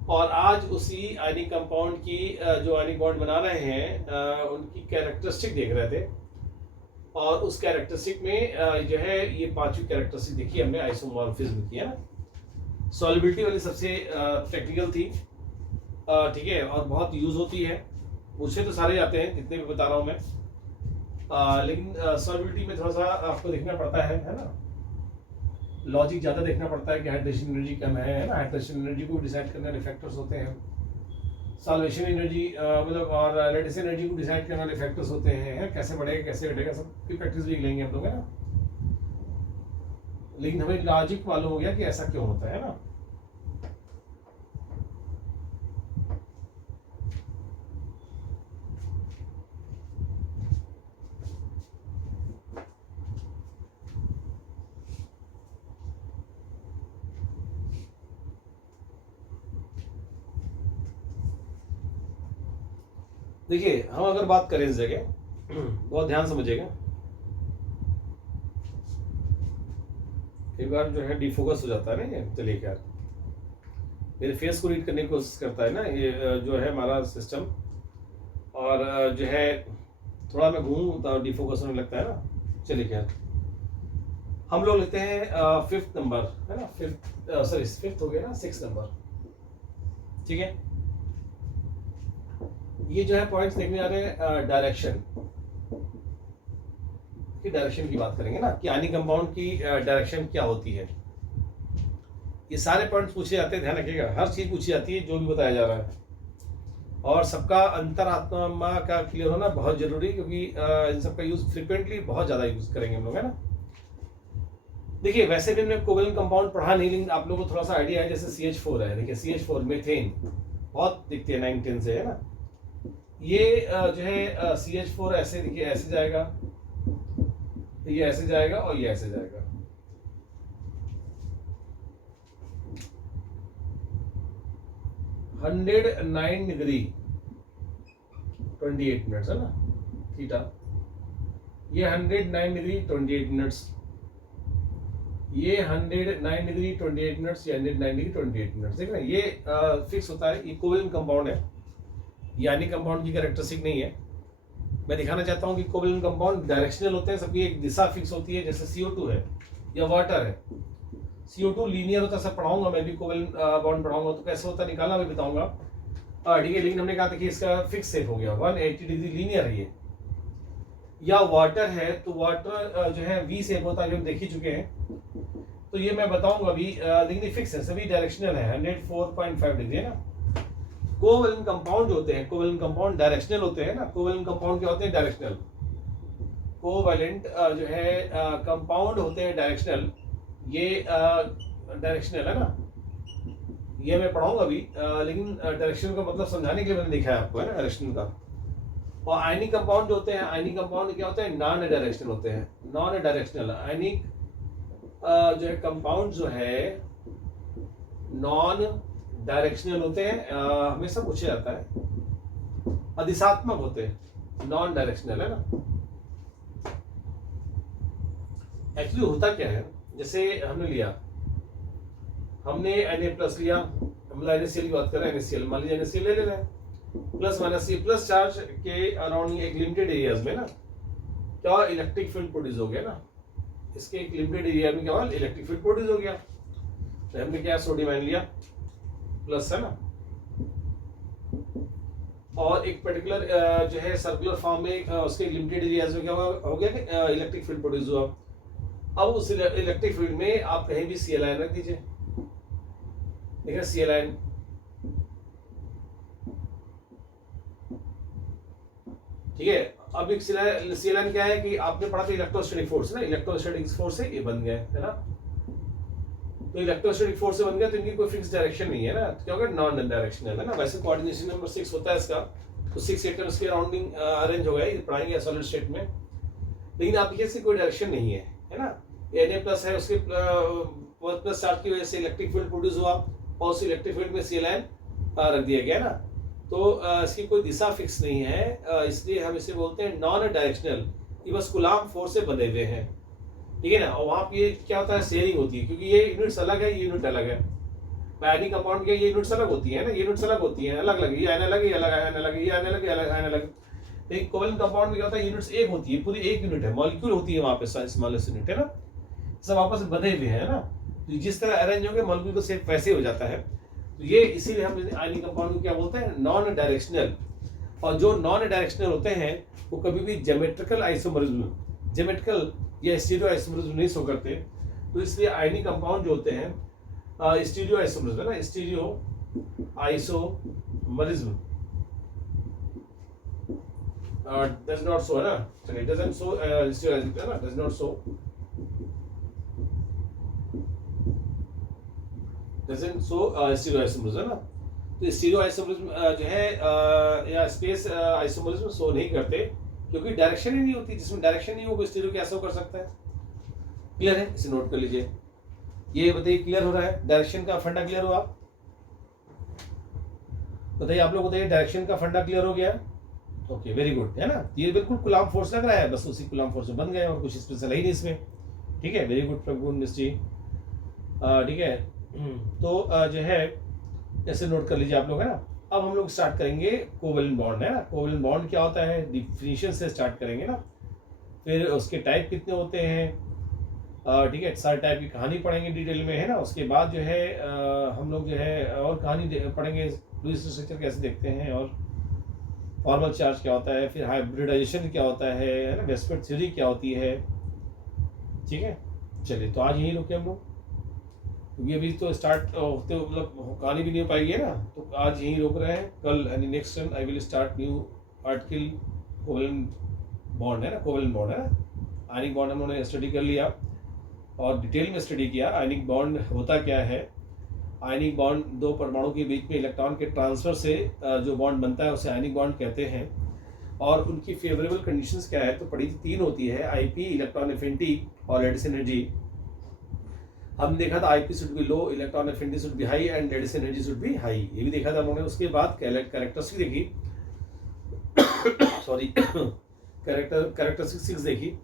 और आज उसी आयनिक कंपाउंड की जो आयनिक बॉन्ड बना रहे हैं उनकी कैरेक्टरिस्टिक देख रहे थे, और उस कैरेक्टरिस्टिक में जो है ये 5वीं कैरेक्टरिस्टिक देखी हमने, आइसोमॉर्फिज्म की, है ना। सॉल्युबिलिटी वाली सबसे टेक्निकल थी, ठीक है, और बहुत यूज होती है, पूछे तो सारे जाते हैं जितने भी बता रहा हूँ मैं, लेकिन सॉल्युबिलिटी में थोड़ा सा आपको देखना पड़ता है ना, लॉजिक ज़्यादा देखना पड़ता है कि हाइड्रेशन एनर्जी कम है ना, हाइड्रेशन एनर्जी को डिसाइड करने वाले फैक्टर्स होते हैं, सॉल्वेशन एनर्जी मतलब और लैटिस एनर्जी को डिसाइड करने वाले फैक्टर्स होते हैं, कैसे बढ़ेगा कैसे घटेगा, सब की प्रैक्टिस भी लेंगे हम लोग, है ना। लेकिन हमें लॉजिक मालूम हो गया कि ऐसा क्यों होता है ना। देखिए हम अगर बात करें इस जगह, बहुत ध्यान समझिएगा, कई बार जो है डिफोकस हो जाता है ना ये, चलिए क्या मेरे फेस को रीड करने की कोशिश करता है ना ये जो है हमारा सिस्टम, और जो है थोड़ा मैं घूमूं तो डिफोकस होने लगता है ना। चलिए क्या हम लोग लेते हैं 5th नंबर, है ना, 5th हो गया ना, 6 नंबर, ठीक है। ये जो है पॉइंट्स देखने आ रहे हैं डायरेक्शन की, डायरेक्शन की बात करेंगे ना कि आयनिक कंपाउंड की डायरेक्शन क्या होती है। ये सारे पॉइंट्स पूछे जाते हैं, ध्यान रखिएगा, हर चीज पूछी जाती है जो भी बताया जा रहा है, और सबका अंतरात्मा का क्लियर होना बहुत जरूरी, क्योंकि इन सबका यूज फ्रिक्वेंटली बहुत ज्यादा यूज करेंगे हम लोग, है ना। देखिए वैसे भी हमने कोवेलेंट कंपाउंड पढ़ा नहीं, लेकिन आप लोगों को थोड़ा सा आइडिया है, जैसे CH4 है, देखिए CH4 मीथेन बहुत दिखती है 9-10 से, है ना। ये जो है CH4 ऐसे, देखिए ऐसे जाएगा, ये ऐसे जाएगा और ये ऐसे जाएगा, $109 28 मिनट्स, है ना, थीटा, ये $109 28 मिनट्स, ये $109 28 मिनट्स, ये $109 28 मिनट्स। देख रहे हैं, ये फिक्स होता है, ये कोवेलेंट कंपाउंड है, यानी कंपाउंड की कैरेक्टरिस्टिक नहीं है। मैं दिखाना चाहता हूँ कि कोवेलेंट कंपाउंड डायरेक्शनल होते हैं, सबकी एक दिशा फिक्स होती है, जैसे CO2 है या वाटर है। CO2 लीनियर होता है, सब पढ़ाऊंगा मैं भी, कोवेलेंट बॉन्ड पढ़ाऊंगा तो कैसे होता है निकालना भी बताऊंगा। ठीक है, लेकिन हमने कहा था कि इसका फिक्स शेप हो गया, 180 डिग्री लीनियर है ये। या वाटर है तो वाटर जो है वी शेप होता है, जो हम देख ही चुके हैं। तो ये मैं बताऊंगा अभी, लेकिन फिक्स है, सभी डायरेक्शनल है, 104.5 डिग्री है ना। कोवैलेंट कंपाउंड होते हैं, कोवैलेंट कंपाउंड डायरेक्शनल होते हैं ना। कोवैलेंट कंपाउंड क्या होते हैं? डायरेक्शनल। कोवैलेंट जो है कंपाउंड होते हैं डायरेक्शनल, ये डायरेक्शनल है ना, ये मैं पढ़ाऊंगा अभी, लेकिन डायरेक्शन का मतलब समझाने के लिए मैंने लिखा है आपको, है ना, डायरेक्शन का। और आयनिक कंपाउंड जो होते हैं, आयनिक कंपाउंड क्या होते हैं? नॉन डायरेक्शनल होते हैं, नॉन डायरेक्शनल। आयनिक जो है कंपाउंड जो है नॉन डायरेक्शनल होते हैं, हमेशा पूछा जाता है, अधिशात्मक होते हैं, नॉन डायरेक्शनल, है ना। एक्चुअली होता क्या है, जैसे हमने लिया, हमने Na+ लिया, मतलब NaCl की बात कर रहे हैं, NaCl मान लीजिए, NaCl ले रहे हैं, plus minus C plus charge के अराउंड एक लिमिटेड एरियाज में ना क्या इलेक्ट्रिक फील्ड प्रोड्यूस हो गया ना, इसके एक लिमिटेड एरिया में क्या हुआ? इलेक्ट्रिक फील्ड प्रोड्यूस हो गया। तो हमने क्या सोडियम आयन लिया प्लस, है ना, और एक पर्टिकुलर जो है सर्कुलर फॉर्म में उसके लिमिटेड एरियाज में क्या हो गया कि इलेक्ट्रिक फील्ड प्रोड्यूस हुआ। अब उस इलेक्ट्रिक फील्ड में आप कहीं भी Cl आयन रख दीजिए, देखिए Cl आयन, ठीक है। अब एक Cl आयन क्या है कि आपने पढ़ा था इलेक्ट्रोस्टैटिक फोर्स ना, इलेक्ट्रोस्टैटिक फोर्स से ये बन गया है ना। तो इलेक्ट्रोस्टैटिक फोर्स से बन गया तो इनकी कोई फिक्स डायरेक्शन नहीं है ना, तो क्या होगा? नॉन डायरेक्शनल, है ना। वैसे कोऑर्डिनेशन नंबर 6 होता है इसका, तो 6 8 उसके अराउंडिंग अरेंज हो गया, ये पढ़ाएंगे सॉलिड स्टेट में। लेकिन आप देखिए इसकी कोई डायरेक्शन नहीं है ना। Na+ है, उसके प्लस चार्ज की वजह से इलेक्ट्रिक फील्ड प्रोड्यूस हुआ और उस इलेक्ट्रिक फील्ड में Cl आयन रख दिया गया ना। तो इसकी कोई दिशा फिक्स नहीं है, इसलिए हम इसे बोलते हैं नॉन डायरेक्शनल। ये बस कूलॉम फोर्स से बने हुए हैं, ठीक है ना। और वहाँ पे क्या होता है? शेयरिंग होती है, क्योंकि ये यूनिट्स अलग है, ये यूनिट अलग है। आयनिक कंपाउंड के ये यूनिट्स अलग होती है ना, ये यूनिट्स अलग होती हैं, अलग अलग, ये आयन अलग, ये अलग आयन अलग, ये आयन अलग, ये अलग आयन अलग। लेकिन कोवैलेंट कंपाउंड में क्या होता है? यूनिट्स एक होती है, पूरी एक यूनिट है, मॉलिक्यूल होती है वहाँ पे, स्मॉलेस्ट यूनिट, है ना, सब आपस में बंधे हुए हैं ना। तो जिस तरह अरेंज होंगे मॉलिक्यूल को शेप वैसे हो जाता है। तो ये इसीलिए हम आयनिक कंपाउंड को क्या बोलते हैं? Non directional. और जो नॉन डायरेक्शनल होते हैं वो कभी भी ज्योमेट्रिकल आइसोमरिज्म, ज्योमेट्रिकल या स्टीरियो आइसोमरिज्म नहीं शो करते। तो इसलिए आयनिक कंपाउंड जो होते हैं स्टीरियो आइसोमरिज्म, है ना, stereo isomerism does not show, है ना, चलिए doesn't show स्टीरियो, है ना, does not show, doesn't show stereo isomerism, है ना। तो स्टीरियो आइसोमरिज्म जो है या स्पेस आइसोमरिज्म शो नहीं करते, क्योंकि डायरेक्शन ही नहीं होती। जिसमें डायरेक्शन नहीं हो वो स्टीरियो कैसे हो कर सकता है? क्लियर है? इसे नोट कर लीजिए। ये बताइए, क्लियर हो रहा है? डायरेक्शन का फंडा क्लियर हुआ? बताइए आप लोग, बताइए डायरेक्शन का फंडा क्लियर हो गया? ओके, वेरी गुड, है ना। ये बिल्कुल कूलॉम फोर्स लग रहा है, बस उसी कूलॉम फोर्स से बन गए और कुछ स्पेशल है ही नहीं इसमें, ठीक है। वेरी गुड प्रभु मिस्ट्री, ठीक है। तो जो है ऐसे नोट कर लीजिए आप लोग, है ना। अब हम लोग स्टार्ट करेंगे कोवैलेंट बॉन्ड, है ना। कोवैलेंट बॉन्ड क्या होता है? डिफिनीशन से स्टार्ट करेंगे ना, फिर उसके टाइप कितने होते हैं, ठीक है, सारे टाइप की कहानी पढ़ेंगे डिटेल में, है ना। उसके बाद जो है हम लोग जो है और कहानी पढ़ेंगे, लुईस स्ट्रक्चर कैसे देखते हैं, और फॉर्मल चार्ज क्या होता है, फिर हाइब्रिडाइजेशन क्या होता है ना, वेस्टफोर्ड थ्योरी क्या होती है, ठीक है। चलिए, तो आज यहीं रुके हम लोग, क्योंकि अभी तो स्टार्ट होते मतलब कहानी भी नहीं हो पाएगी, है ना। तो आज यहीं रोक रहे हैं, कल यानी next time I will start new article covalent bond, है ना। कोवैलेंट बॉन्ड, है ना। आयनिक बॉन्ड हम लोगों ने स्टडी कर लिया और डिटेल में स्टडी किया। आयनिक बॉन्ड होता क्या है? आयनिक बॉन्ड दो परमाणु के बीच में इलेक्ट्रॉन के ट्रांसफर से जो बॉन्ड बनता है उसे आयनिक बॉन्ड कहते हैं। और उनकी फेवरेबल कंडीशंस क्या है? तो पढ़ी 3 होती है, आईपी, इलेक्ट्रॉन एफिनिटी और लैटिस एनर्जी। हमने देखा था IP should be low, electron affinity should be high and lattice energy should B high, ये भी देखा था हमने। उसके बाद कैरेक्टरिस्टिक देखी सॉरी कैरेक्टरिस्टिक्स देखी।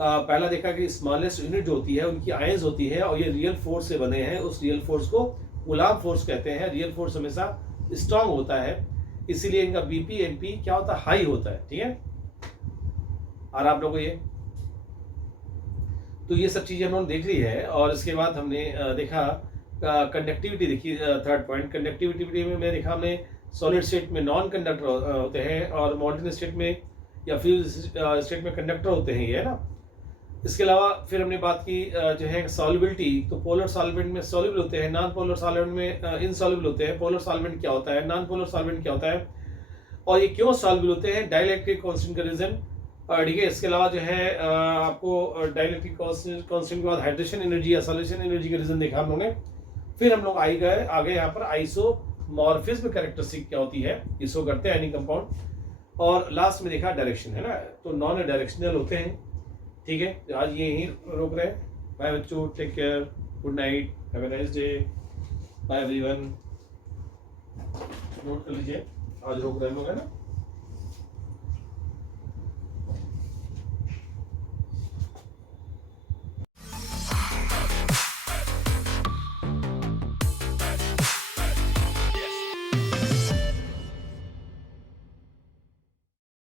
पहला देखा कि स्मॉलेस्ट यूनिट जो होती है उनकी आयंस होती है और ये रियल फोर्स से बने हैं। उस रियल फोर्स को कूलॉम फोर्स कहते हैं। रियल फोर्स हमेशा स्ट्रांग होता है, इसीलिए इनका बीपी एनपी क्या होता है? हाई होता है, ठीक है। और आप लोगों को ये तो ये सब चीज़ें हम लोगों ने देख ली है। और इसके बाद हमने देखा कंडक्टिविटी देखिए, थर्ड पॉइंट कंडक्टिविटी में देखा हमने सॉलिड स्टेट में नॉन कंडक्टर होते हैं और मॉडर्न स्टेट में या फ्यूज स्टेट में कंडक्टर होते हैं, ये है ना। इसके अलावा फिर हमने बात की जो है सॉल्युबिलिटी, तो पोलर सॉल्वेंट में सॉल्युबल होते हैं, नॉन पोलर सॉल्वेंट में इनसॉल्युबल होते हैं। पोलर सॉल्वेंट क्या होता है, नॉन पोलर सॉल्वेंट क्या होता है, और ये क्यों सॉल्युबल होते हैं, डाइलेक्ट्रिक कांस्टेंट का रीजन। ठीक है, इसके अलावा जो है आपको डाइलेक्ट्रिक कांस्टेंट के बाद हाइड्रेशन एनर्जी या सॉल्यूशन एनर्जी का रीजन देखा हम लोगों ने। फिर हम लोग आगे यहाँ पर आइसोमॉर्फिज्म कैरेक्टरिस्टिक क्या होती है, ये शो करते हैं एनी कंपाउंड। और लास्ट में देखा डायरेक्शन, है ना, तो नॉन डायरेक्शनल होते हैं। ठीक है, आज ये यहीं रोक रहे हैं। बाय बच्चों, take care, good night, have a nice day, bye everyone. Note कर लीजिए, आज रोक रहे हैं लोग, है ना।